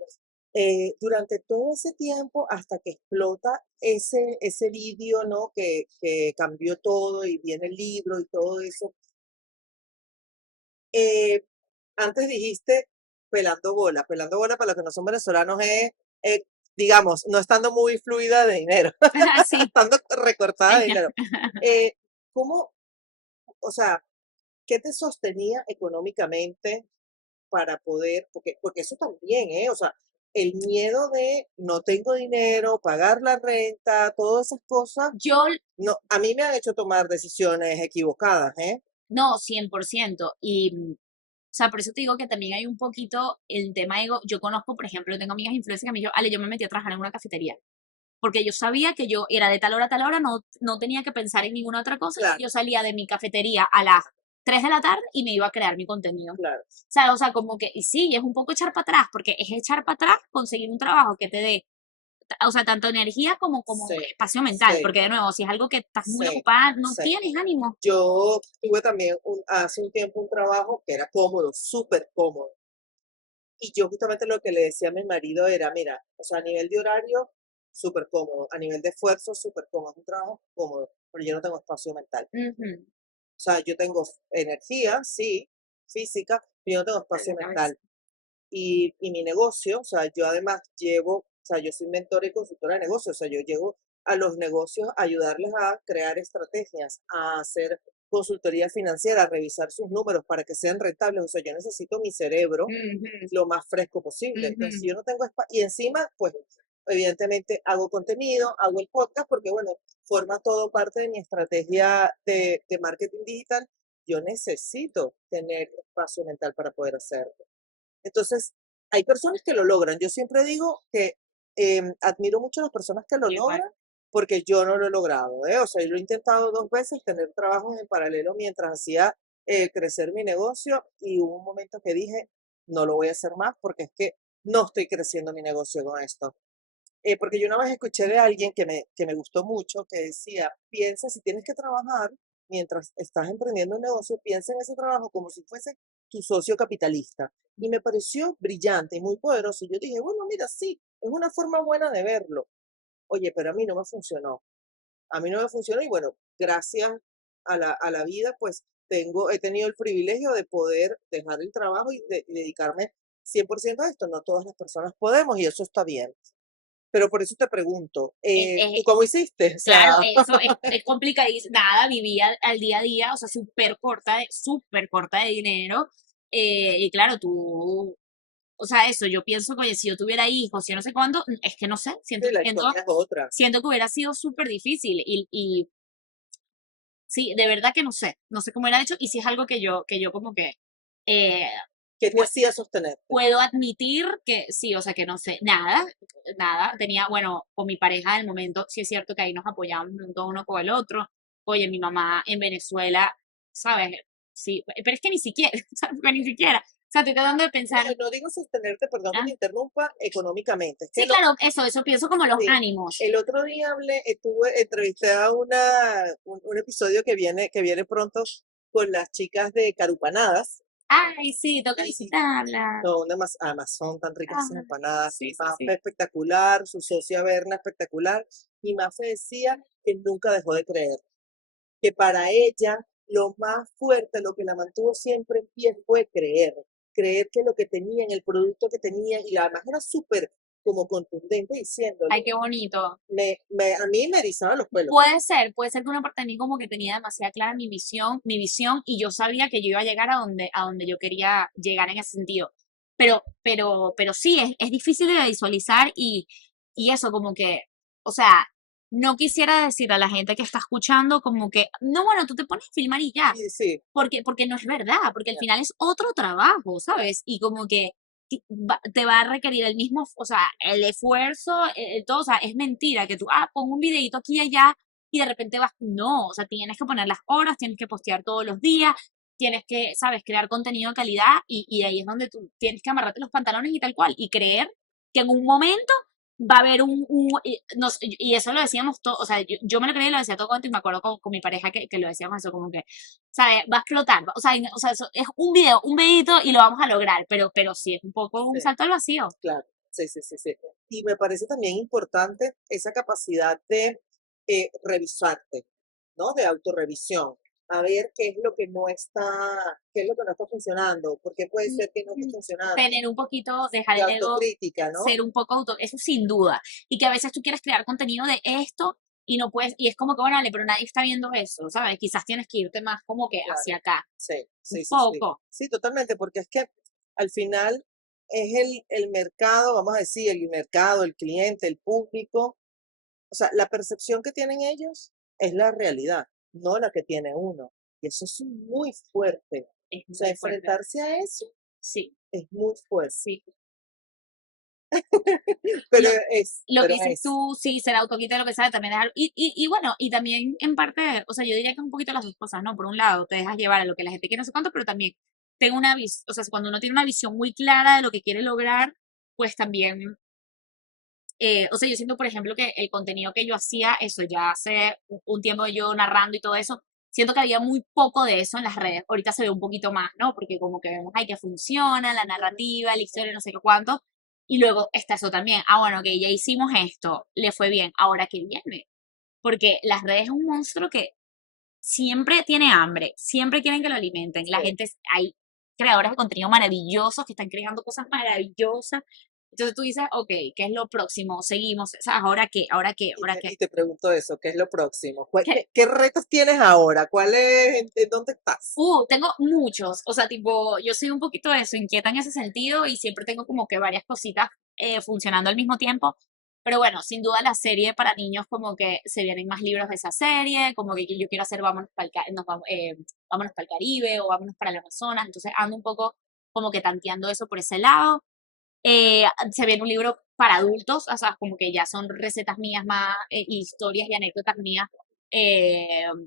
durante todo ese tiempo, hasta que explota ese vídeo, ¿no? Que cambió todo y viene el libro y todo eso, eh, antes dijiste pelando bola para los que no son venezolanos es, eh, digamos, no estando muy fluida de dinero, sí, estando recortada de ella. dinero. Eh, ¿Cómo, o sea, qué te sostenía económicamente para poder, porque eso también, o sea, el miedo de no tengo dinero, pagar la renta, todas esas cosas, Yo, no, a mí me han hecho tomar decisiones equivocadas, ¿eh? no, 100%. Y, o sea, por eso te digo que también hay un poquito el tema ego. Yo conozco, por ejemplo, tengo amigas influencers que me dijo, Ale, yo me metí a trabajar en una cafetería. Porque yo sabía que yo era de tal hora, no tenía que pensar en ninguna otra cosa. Claro, Yo salía de mi cafetería a las 3 de la tarde y me iba a crear mi contenido. claro, O sea, como que, y sí, es un poco echar para atrás, porque es echar para atrás conseguir un trabajo que te dé, o sea, tanto energía como sí, espacio mental, sí, porque de nuevo, si es algo que estás muy sí, ocupada, no sí. tienes ánimo. Yo tuve también hace un tiempo un trabajo que era cómodo, súper cómodo. Y yo justamente lo que le decía a mi marido era, mira, o sea, a nivel de horario, súper cómodo, a nivel de esfuerzo, súper cómodo, es un trabajo cómodo, pero yo no tengo espacio mental. Ujú, O sea, yo tengo energía, sí, física, pero yo no tengo en espacio la cabeza. mental. Y mi negocio, o sea, yo además llevo, o sea, yo soy mentora y consultora de negocios, o sea, yo llevo a los negocios a ayudarles a crear estrategias, a hacer consultoría financiera, a revisar sus números para que sean rentables. O sea, yo necesito mi cerebro Ujú, lo más fresco posible. Entonces, ujú. si yo no tengo espacio, y encima, pues, evidentemente hago contenido, hago el podcast, porque bueno, forma todo parte de mi estrategia de marketing digital. yo necesito tener espacio mental para poder hacerlo. Entonces, hay personas que lo logran. Yo siempre digo que admiro mucho a las personas que lo Yo igual. logran porque yo no lo he logrado, ¿eh? O sea, yo lo he intentado 2 veces, tener trabajos en paralelo mientras hacía crecer mi negocio y hubo un momento que dije, no lo voy a hacer más porque es que no estoy creciendo mi negocio con esto. Porque yo una vez escuché de alguien que me gustó mucho, que decía, piensa si tienes que trabajar mientras estás emprendiendo un negocio, piensa en ese trabajo como si fuese tu socio capitalista. Y me pareció brillante y muy poderoso. Y yo dije, bueno, mira, sí, es una forma buena de verlo. Oye, pero a mí no me funcionó. A mí no me funcionó y bueno, gracias a la vida, pues he tenido el privilegio de poder dejar el trabajo y dedicarme 100% a esto. No todas las personas podemos y eso está bien. Pero por eso te pregunto, Es, es- ¿tú cómo hiciste? O sea, claro, eso es complicadísimo. Nada, vivía al día a día, o sea, súper corta de dinero. Y claro, tú, o sea, eso, yo pienso que, oye, si yo tuviera hijos, yo no sé cuándo, es que no sé, sí, la historia es otra. siento que hubiera sido súper difícil. Y sí, de verdad que no sé, no sé cómo era hecho, y si es algo que yo como que eh, ¿Qué te hacía sostenerte? puedo admitir que sí, o sea, que no sé, nada, nada. Tenía, bueno, con mi pareja del momento, sí es cierto que ahí nos apoyábamos un montón uno con el otro. Oye, mi mamá en Venezuela, ¿sabes? Sí, pero es que ni siquiera, ¿sabes? Que ni siquiera. O sea, estoy tratando de No, pensar, no digo sostenerte, perdón que ah, te interrumpa, económicamente. Es que sí, claro, eso pienso como los sí, ánimos. el otro día entrevisté a un episodio que viene pronto con las chicas de Carupanadas. Ay, sí, tengo que Y visitarla. además son tan ricas Ah, esas empanadas. sí, sí, Mafe sí. espectacular, su socia Berna espectacular. Y Mafe decía que nunca dejó de creer, que para ella lo más fuerte, lo que la mantuvo siempre en pie fue creer que lo que tenía en el producto que tenía, y además era súper como contundente Ay, diciéndolo, qué bonito. a mí me erizaban los pelos. Puede ser que una parte de mí como que tenía demasiado clara mi visión, y yo sabía que yo iba a llegar a donde yo quería llegar en ese sentido. Pero sí, es difícil de visualizar y eso como que, o sea, no quisiera decir a la gente que está escuchando como que, no, bueno, tú te pones a filmar y ya, Sí, sí, porque no es verdad, porque al ya, final es otro trabajo, ¿sabes? Y como que te va a requerir el mismo, o sea, el esfuerzo, todo, o sea, es mentira que tú, pon un videito aquí y allá y de repente vas, no, o sea, tienes que poner las horas, tienes que postear todos los días, tienes que, sabes, crear contenido de calidad y ahí es donde tú tienes que amarrarte los pantalones y tal cual, y creer que en un momento va a haber y eso lo decíamos todo, o sea, yo me lo creí y lo decía todo cuento y me acuerdo con mi pareja que lo decíamos eso, como que, ¿sabes? Va a explotar, o sea, eso es un video, un videito y lo vamos a lograr, pero sí es un poco un sí, salto al vacío. claro, sí, sí, sí, sí. Y me parece también importante esa capacidad de revisarte, ¿no? De autorrevisión, a ver qué es lo que no está funcionando, por qué puede ser que no esté funcionando, Tener un poquito, dejar de el ego, autocrítica, ¿no? ser un poco eso sin duda. Y que a veces tú quieres crear contenido de esto y no puedes, y es como que, bueno, vale, pero nadie está viendo eso, ¿sabes? Quizás tienes que irte más como que Claro, hacia acá, sí, un sí, sí, sí. poco. Sí, totalmente, porque es que al final es el mercado, vamos a decir, el mercado, el cliente, el público, o sea, la percepción que tienen ellos es la realidad, no la que tiene uno. Y eso es muy fuerte. Es O sea, muy fuerte. enfrentarse a eso Sí, es muy fuerte. sí. Pero Lo, es, lo que pero dices es. tú, sí, ser autoquita, lo que sea, también dejar, y bueno, y también en parte, o sea, yo diría que es un poquito las dos cosas, ¿no? Por un lado, te dejas llevar a lo que la gente quiere, no sé cuánto, pero también tengo una visión, o sea, cuando uno tiene una visión muy clara de lo que quiere lograr, pues también, o sea, yo siento, por ejemplo, que el contenido que yo hacía, eso ya hace un tiempo yo narrando y todo eso, siento que había muy poco de eso en las redes. Ahorita se ve un poquito más, ¿no? Porque como que vemos, ay, que funciona, la narrativa, la historia, no sé qué cuánto. Y luego está eso también. Bueno, que ya hicimos esto, le fue bien, ahora qué viene. Porque las redes es un monstruo que siempre tiene hambre, siempre quieren que lo alimenten. La Sí. gente, hay creadores de contenido maravillosos que están creando cosas maravillosas. Entonces tú dices, ok, ¿qué es lo próximo? Seguimos, o sea, ¿ahora qué? ¿Ahora qué? Y ¿Ahora te, qué? y te pregunto eso, ¿qué es lo próximo? ¿Qué? ¿Qué retos tienes ahora? ¿En dónde estás? Tengo muchos, o sea, tipo, yo soy un poquito de eso, inquieta en ese sentido y siempre tengo como que varias cositas funcionando al mismo tiempo. Pero bueno, sin duda la serie para niños como que se vienen más libros de esa serie, como que yo quiero hacer vámonos para el Caribe o vámonos para el Amazonas, entonces ando un poco como que tanteando eso por ese lado. Se viene un libro para adultos, o sea, como que ya son recetas mías más, historias y anécdotas mías,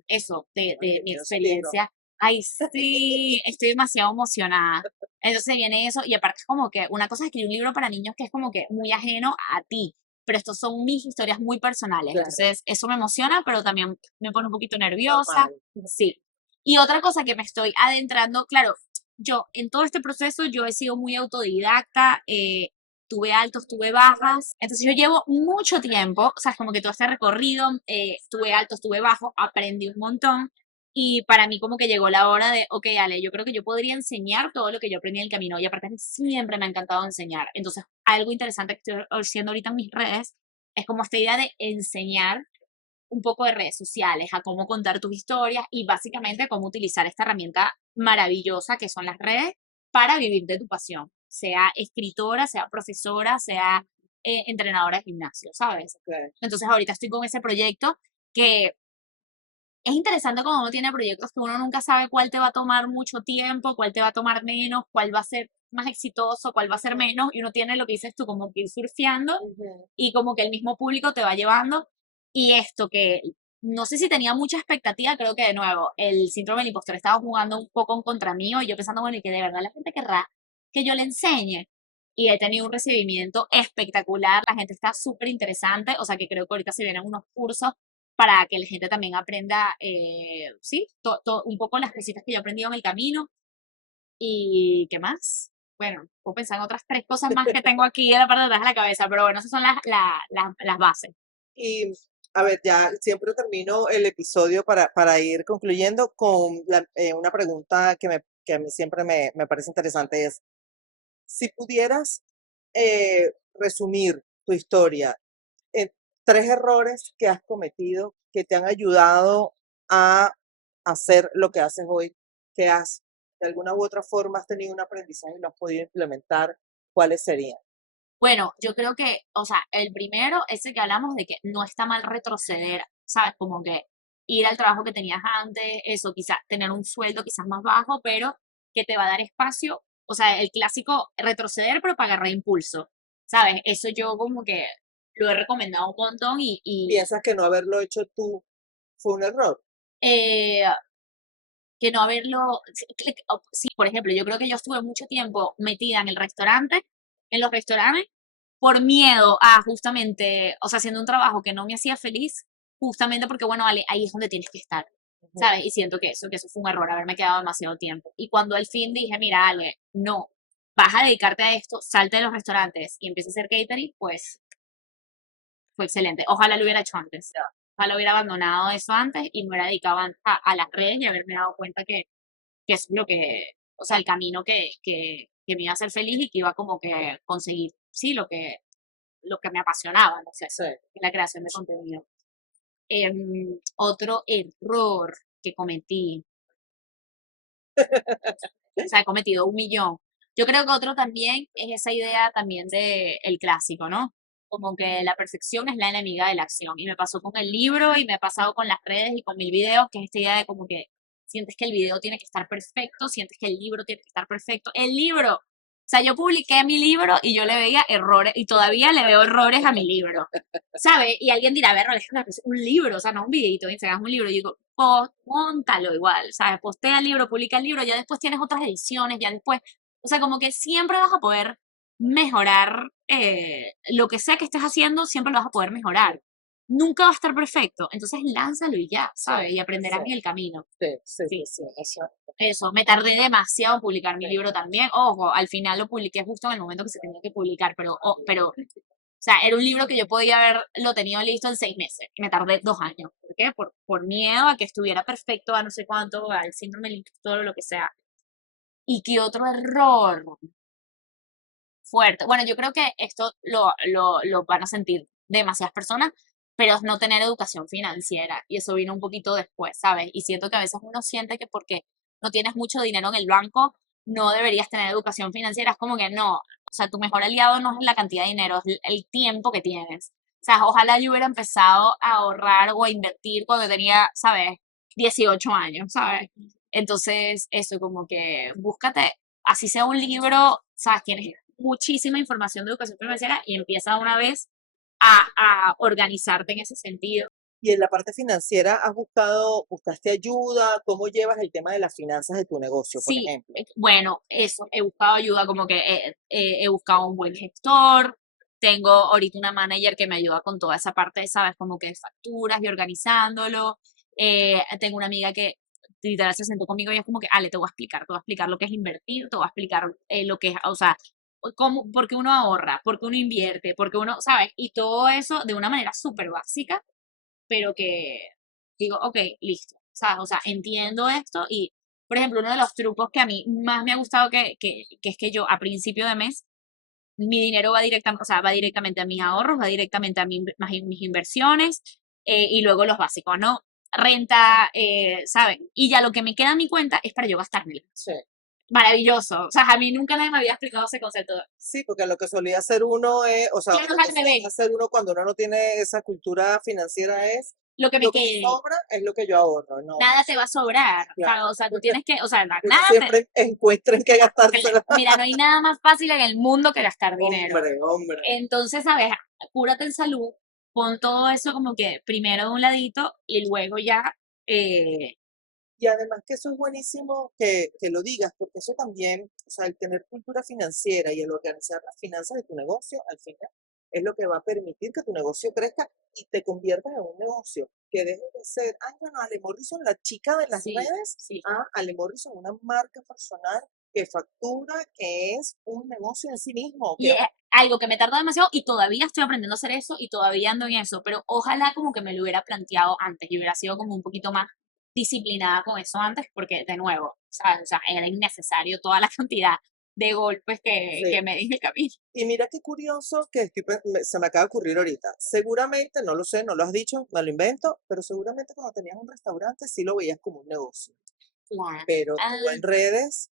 eso, de Ay, mi yo aspiro. experiencia. Ay, sí, estoy demasiado emocionada. Entonces viene eso, y aparte es como que una cosa es escribir un libro para niños que es como que muy ajeno a ti, pero estos son mis historias muy personales. Claro, Entonces eso me emociona, pero también me pone un poquito nerviosa. normal. Sí. Y otra cosa que me estoy adentrando, claro, yo en todo este proceso yo he sido muy autodidacta, tuve altos, tuve bajas, entonces yo llevo mucho tiempo, o sea, es como que todo este recorrido, tuve altos, tuve bajos, aprendí un montón y para mí como que llegó la hora de, ok, Ale, yo creo que yo podría enseñar todo lo que yo aprendí en el camino y aparte a mí siempre me ha encantado enseñar, entonces algo interesante que estoy haciendo ahorita en mis redes es como esta idea de enseñar un poco de redes sociales, a cómo contar tus historias y básicamente cómo utilizar esta herramienta maravillosa que son las redes para vivir de tu pasión, sea escritora, sea profesora, sea entrenadora de gimnasio, ¿sabes? Claro. Entonces ahorita estoy con ese proyecto que es interesante cuando uno tiene proyectos que uno nunca sabe cuál te va a tomar mucho tiempo, cuál te va a tomar menos, cuál va a ser más exitoso, cuál va a ser menos, y uno tiene lo que dices tú, como que ir surfeando Ujú. y como que el mismo público te va llevando. Y esto que no sé si tenía mucha expectativa, creo que de nuevo, el síndrome del impostor estaba jugando un poco en contra mío y yo pensando, bueno, y que de verdad la gente querrá que yo le enseñe. Y he tenido un recibimiento espectacular, la gente está súper interesante, o sea que creo que ahorita se vienen unos cursos para que la gente también aprenda, sí, un poco las cositas que yo he aprendido en el camino. ¿Y qué más? Bueno, puedo pensar en otras tres cosas más que tengo aquí en la parte de atrás de la cabeza, pero bueno, esas son las bases. Y a ver, ya siempre termino el episodio para ir concluyendo con una pregunta que a mí siempre me parece interesante es, si pudieras resumir tu historia en tres errores que has cometido que te han ayudado a hacer lo que haces hoy, que has de alguna u otra forma has tenido un aprendizaje y lo has podido implementar, ¿cuáles serían? Bueno, yo creo que, o sea, el primero, ese que hablamos de que no está mal retroceder, ¿sabes? Como que ir al trabajo que tenías antes, eso, quizás tener un sueldo quizás más bajo, pero que te va a dar espacio, o sea, el clásico retroceder, pero para agarrar impulso, ¿sabes? Eso yo como que lo he recomendado un montón ¿Piensas que no haberlo hecho tú fue un error? eh, que no haberlo, sí, por ejemplo, yo creo que yo estuve mucho tiempo metida en el restaurante, en los restaurantes, por miedo a justamente, o sea, haciendo un trabajo que no me hacía feliz, justamente porque, bueno, vale, ahí es donde tienes que estar, Ujú. ¿sabes? Y siento que eso fue un error, haberme quedado demasiado tiempo. Y cuando al fin dije, mira, Ale, no, vas a dedicarte a esto, salte de los restaurantes y empieza a hacer catering, pues fue excelente. Ojalá lo hubiera hecho antes. Ojalá hubiera abandonado eso antes y me hubiera dedicado a las redes y haberme dado cuenta que es lo que, o sea, el camino que me iba a hacer feliz y que iba como que conseguir, sí, lo que me apasionaba, no sé, Sí. la creación de contenido. Otro error que cometí, o sea, he cometido un millón. Yo creo que otro también es esa idea también de el clásico, ¿no? Como que la perfección es la enemiga de la acción. Y me pasó con el libro y me ha pasado con las redes y con mil videos, que es esta idea de como que sientes que el video tiene que estar perfecto, sientes que el libro tiene que estar perfecto. El libro, o sea, yo publiqué mi libro y yo le veía errores y todavía le veo errores a mi libro, ¿sabes? Y alguien dirá, a ver, Alejandra, pero es un libro, o sea, no un videito, Instagram, es un libro. Y digo, póntalo igual, ¿sabes? Postea el libro, publica el libro, ya después tienes otras ediciones, ya después, o sea, como que siempre vas a poder mejorar, lo que sea que estés haciendo, siempre lo vas a poder mejorar. Nunca va a estar perfecto, entonces lánzalo y ya, Sí, ¿sabes? Y sí, aprenderás en el camino. sí, sí, sí, Sí, sí, eso. eso, me tardé demasiado en publicar mi libro también. Ojo, al final lo publiqué justo en el momento que se tenía que publicar, pero, o sea, era un libro que yo podía haberlo tenido listo en 6 meses. Y me tardé 2 años. ¿Por qué? Por miedo a que estuviera perfecto, a no sé cuánto, al síndrome del impostor o lo que sea. ¿Y qué otro error fuerte? Bueno, yo creo que esto lo van a sentir demasiadas personas, pero es no tener educación financiera. Y eso vino un poquito después, ¿sabes? Y siento que a veces uno siente que porque no tienes mucho dinero en el banco, no deberías tener educación financiera. Es como que no. O sea, tu mejor aliado no es la cantidad de dinero, es el tiempo que tienes. sea, ojalá yo hubiera empezado a ahorrar o a invertir cuando tenía, ¿sabes? 18 años, ¿sabes? Entonces, eso como que búscate, así sea un libro, ¿sabes? Tienes muchísima información de educación financiera y empieza de una vez a organizarte en ese sentido. Y en la parte financiera, buscaste ayuda? ¿Cómo llevas el tema de las finanzas de tu negocio, por Sí, ejemplo? bueno, eso, he buscado ayuda, como que he buscado un buen gestor, tengo ahorita una manager que me ayuda con toda esa parte, ¿sabes? Como que de facturas y organizándolo. Tengo una amiga que literal se sentó conmigo y es como que, Ale, te voy a explicar lo que es invertir, te voy a explicar lo que es, o sea, cómo, por qué uno ahorra, por qué uno invierte, por qué uno, ¿sabes? Y todo eso de una manera súper básica, pero que digo, ok, listo. O sea, entiendo esto y, por ejemplo, uno de los trucos que a mí más me ha gustado que es que yo a principio de mes, mi dinero va directamente, o sea, va directamente a mis ahorros, va directamente a mis inversiones y luego los básicos, ¿no? Renta, ¿saben? Y ya lo que me queda en mi cuenta es para yo gastármelo. Sí. Maravilloso. O sea, a mí nunca nadie me había explicado ese concepto. Sí, porque lo que solía hacer uno es, o sea, Claro, lo es que al solía revés. hacer uno cuando uno no tiene esa cultura financiera es, Lo que me lo que me quede, sobra es lo que yo ahorro, ¿no? nada te va a sobrar. Claro, O sea, tú porque tienes que, o sea, uno nada te, siempre encuentra en qué gastárselo. mira, no hay nada más fácil en el mundo que gastar dinero. Hombre, hombre. Entonces, ¿sabes? Cúrate en salud, pon todo eso como que primero de un ladito y luego ya, eh, Y además que eso es buenísimo que lo digas, porque eso también, o sea, el tener cultura financiera y el organizar las finanzas de tu negocio, al final, es lo que va a permitir que tu negocio crezca y te conviertas en un negocio, que deje de ser, ay, bueno, Ale Morrison, la chica de las sí, redes, sí. a Ale Morrison, una marca personal que factura, que es un negocio en sí mismo, Y que es algo que me tarda demasiado y todavía estoy aprendiendo a hacer eso y todavía ando en eso, pero ojalá como que me lo hubiera planteado antes y hubiera sido como un poquito más disciplinada con eso antes, porque de nuevo, ¿sabes? O sea, era innecesario toda la cantidad de golpes que sí. me di en el camino. Y mira qué curioso que se me acaba de ocurrir ahorita. Seguramente, no lo sé, no lo has dicho, me lo invento, pero seguramente cuando tenías un restaurante sí lo veías como un negocio. Claro. Pero tú Ah, en redes,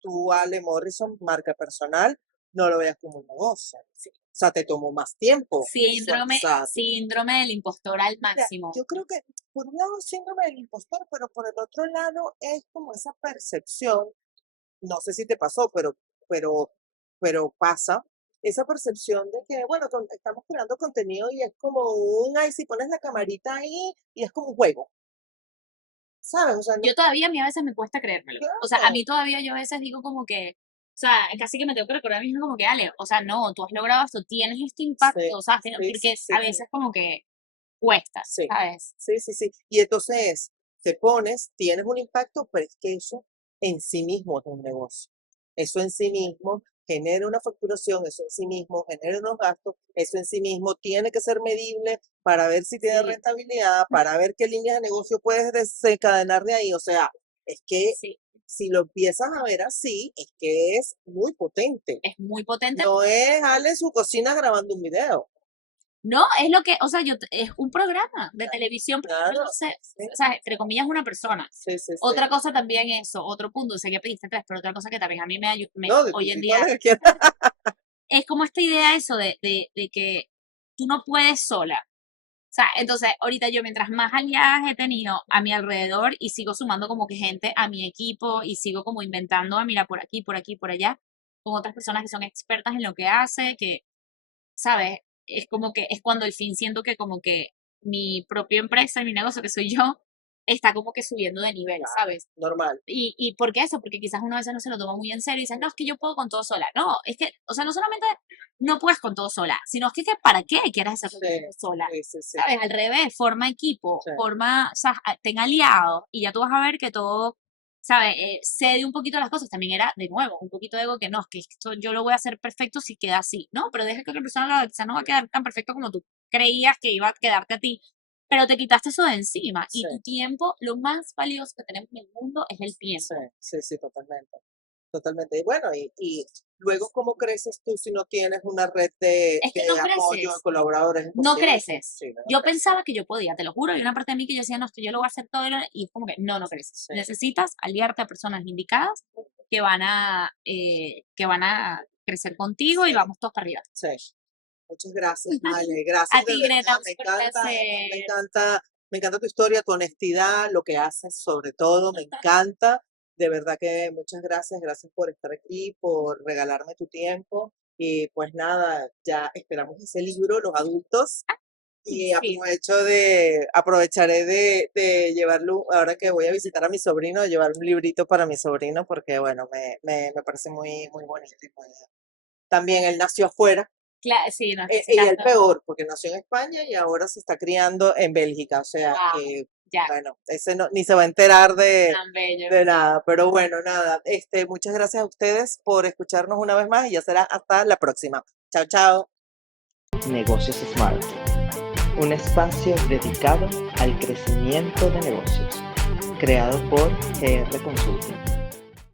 tú Ale Morrison, marca personal, no lo veas como un negocio. sí. O sea, te tomó más tiempo visualizar. Síndrome del impostor al Mira, máximo. yo creo que por un lado síndrome del impostor, pero por el otro lado es como esa percepción, no sé si te pasó, pero, pero pasa, esa percepción de que, bueno, estamos creando contenido y es como ay, si pones la camarita ahí y es como un juego, ¿sabes? O sea, no, Yo todavía a mí a veces me cuesta creérmelo. O sea, a claro, mí todavía yo a veces digo como que, o sea, casi que me tengo que recordar a mí mismo como que, Ale, o sea, no, tú has logrado esto, tienes este impacto, sí, o sea, sí, sí, porque sí, a veces como que cuesta, sí, ¿sabes? sí, sí, sí. Y entonces te pones, tienes un impacto, pero es que eso en sí mismo es un negocio. Eso en sí mismo genera una facturación, eso en sí mismo genera unos gastos, eso en sí mismo tiene que ser medible para ver si tiene Sí, rentabilidad, para ver qué líneas de negocio puedes desencadenar de ahí. O sea, es que sí, si lo empiezas a ver así, es que es muy potente. es muy potente. No es Ale en su cocina grabando un video. No, es lo que, o sea, es un programa de televisión, pero Claro, no sé, sí, o sea, entre comillas, una persona. sí, sí, sí. Otra cosa también eso, otro punto, sé que pediste tres, pero otra cosa que también a mí No, de hoy en todas día las que quieras. es como esta idea eso de que tú no puedes sola. O sea, entonces ahorita yo mientras más aliadas he tenido a mi alrededor y sigo sumando como que gente a mi equipo y sigo como inventando, mira, por aquí, por aquí, por allá, con otras personas que son expertas en lo que hace, que, ¿sabes? Es como que es cuando al fin siento que como que mi propia empresa, mi negocio, que soy yo, está como que subiendo de nivel, Claro, ¿sabes? normal. ¿Y por qué eso? Porque quizás una vez no se lo toma muy en serio y dice, no, es que yo puedo con todo sola. No, es que, o sea, no solamente no puedes con todo sola, sino es que ¿para qué quieres hacerlo Sí, sola? sí, sí, sí, ¿Sabes? Al revés, forma equipo, sí, forma, o sea, ten aliados y ya tú vas a ver que todo, ¿sabes? Cede un poquito las cosas. También era, de nuevo, un poquito de ego que no, es que esto yo lo voy a hacer perfecto si queda así. No, pero deja que otra persona lo haga, quizás no va a quedar tan perfecto como tú creías que iba a quedarte a ti, pero te quitaste eso de encima y sí, tu tiempo, lo más valioso que tenemos en el mundo es el sí, tiempo. sí, sí, totalmente. Totalmente. Y bueno, y luego, ¿cómo creces tú si no tienes una red Es que de no apoyo, de creces, colaboradores? Es no imposible. creces. Sí, no, no Yo creces. pensaba que yo podía, te lo juro, hay una parte de mí que yo decía, no, esto yo lo voy a hacer todo, y es como que no, no creces. Sí, Necesitas aliarte a personas indicadas que van a crecer contigo y sí, vamos todos para arriba. sí. Muchas gracias, Ale. Gracias A de ti, verdad. Greta, Me un encanta, placer. me encanta tu historia, tu honestidad, lo que haces, sobre todo, me encanta. De verdad que muchas gracias. Gracias por estar aquí, por regalarme tu tiempo. Y pues nada, ya esperamos ese libro, Los Adultos. Y Sí, aprovecharé de llevarlo, ahora que voy a visitar a mi sobrino, de llevar un librito para mi sobrino, porque bueno, me parece muy, muy bonito. Y también él nació afuera, sí, no y el necesitas. peor, porque nació en España y ahora se está criando en Bélgica, o sea Wow, que, ya, bueno, ese ni se va a enterar tan bello. de nada, pero bueno, nada, muchas gracias a ustedes por escucharnos una vez más y ya será hasta la próxima. Chao, chao. Negocios Smart, un espacio dedicado al crecimiento de negocios, creado por GR Consulting.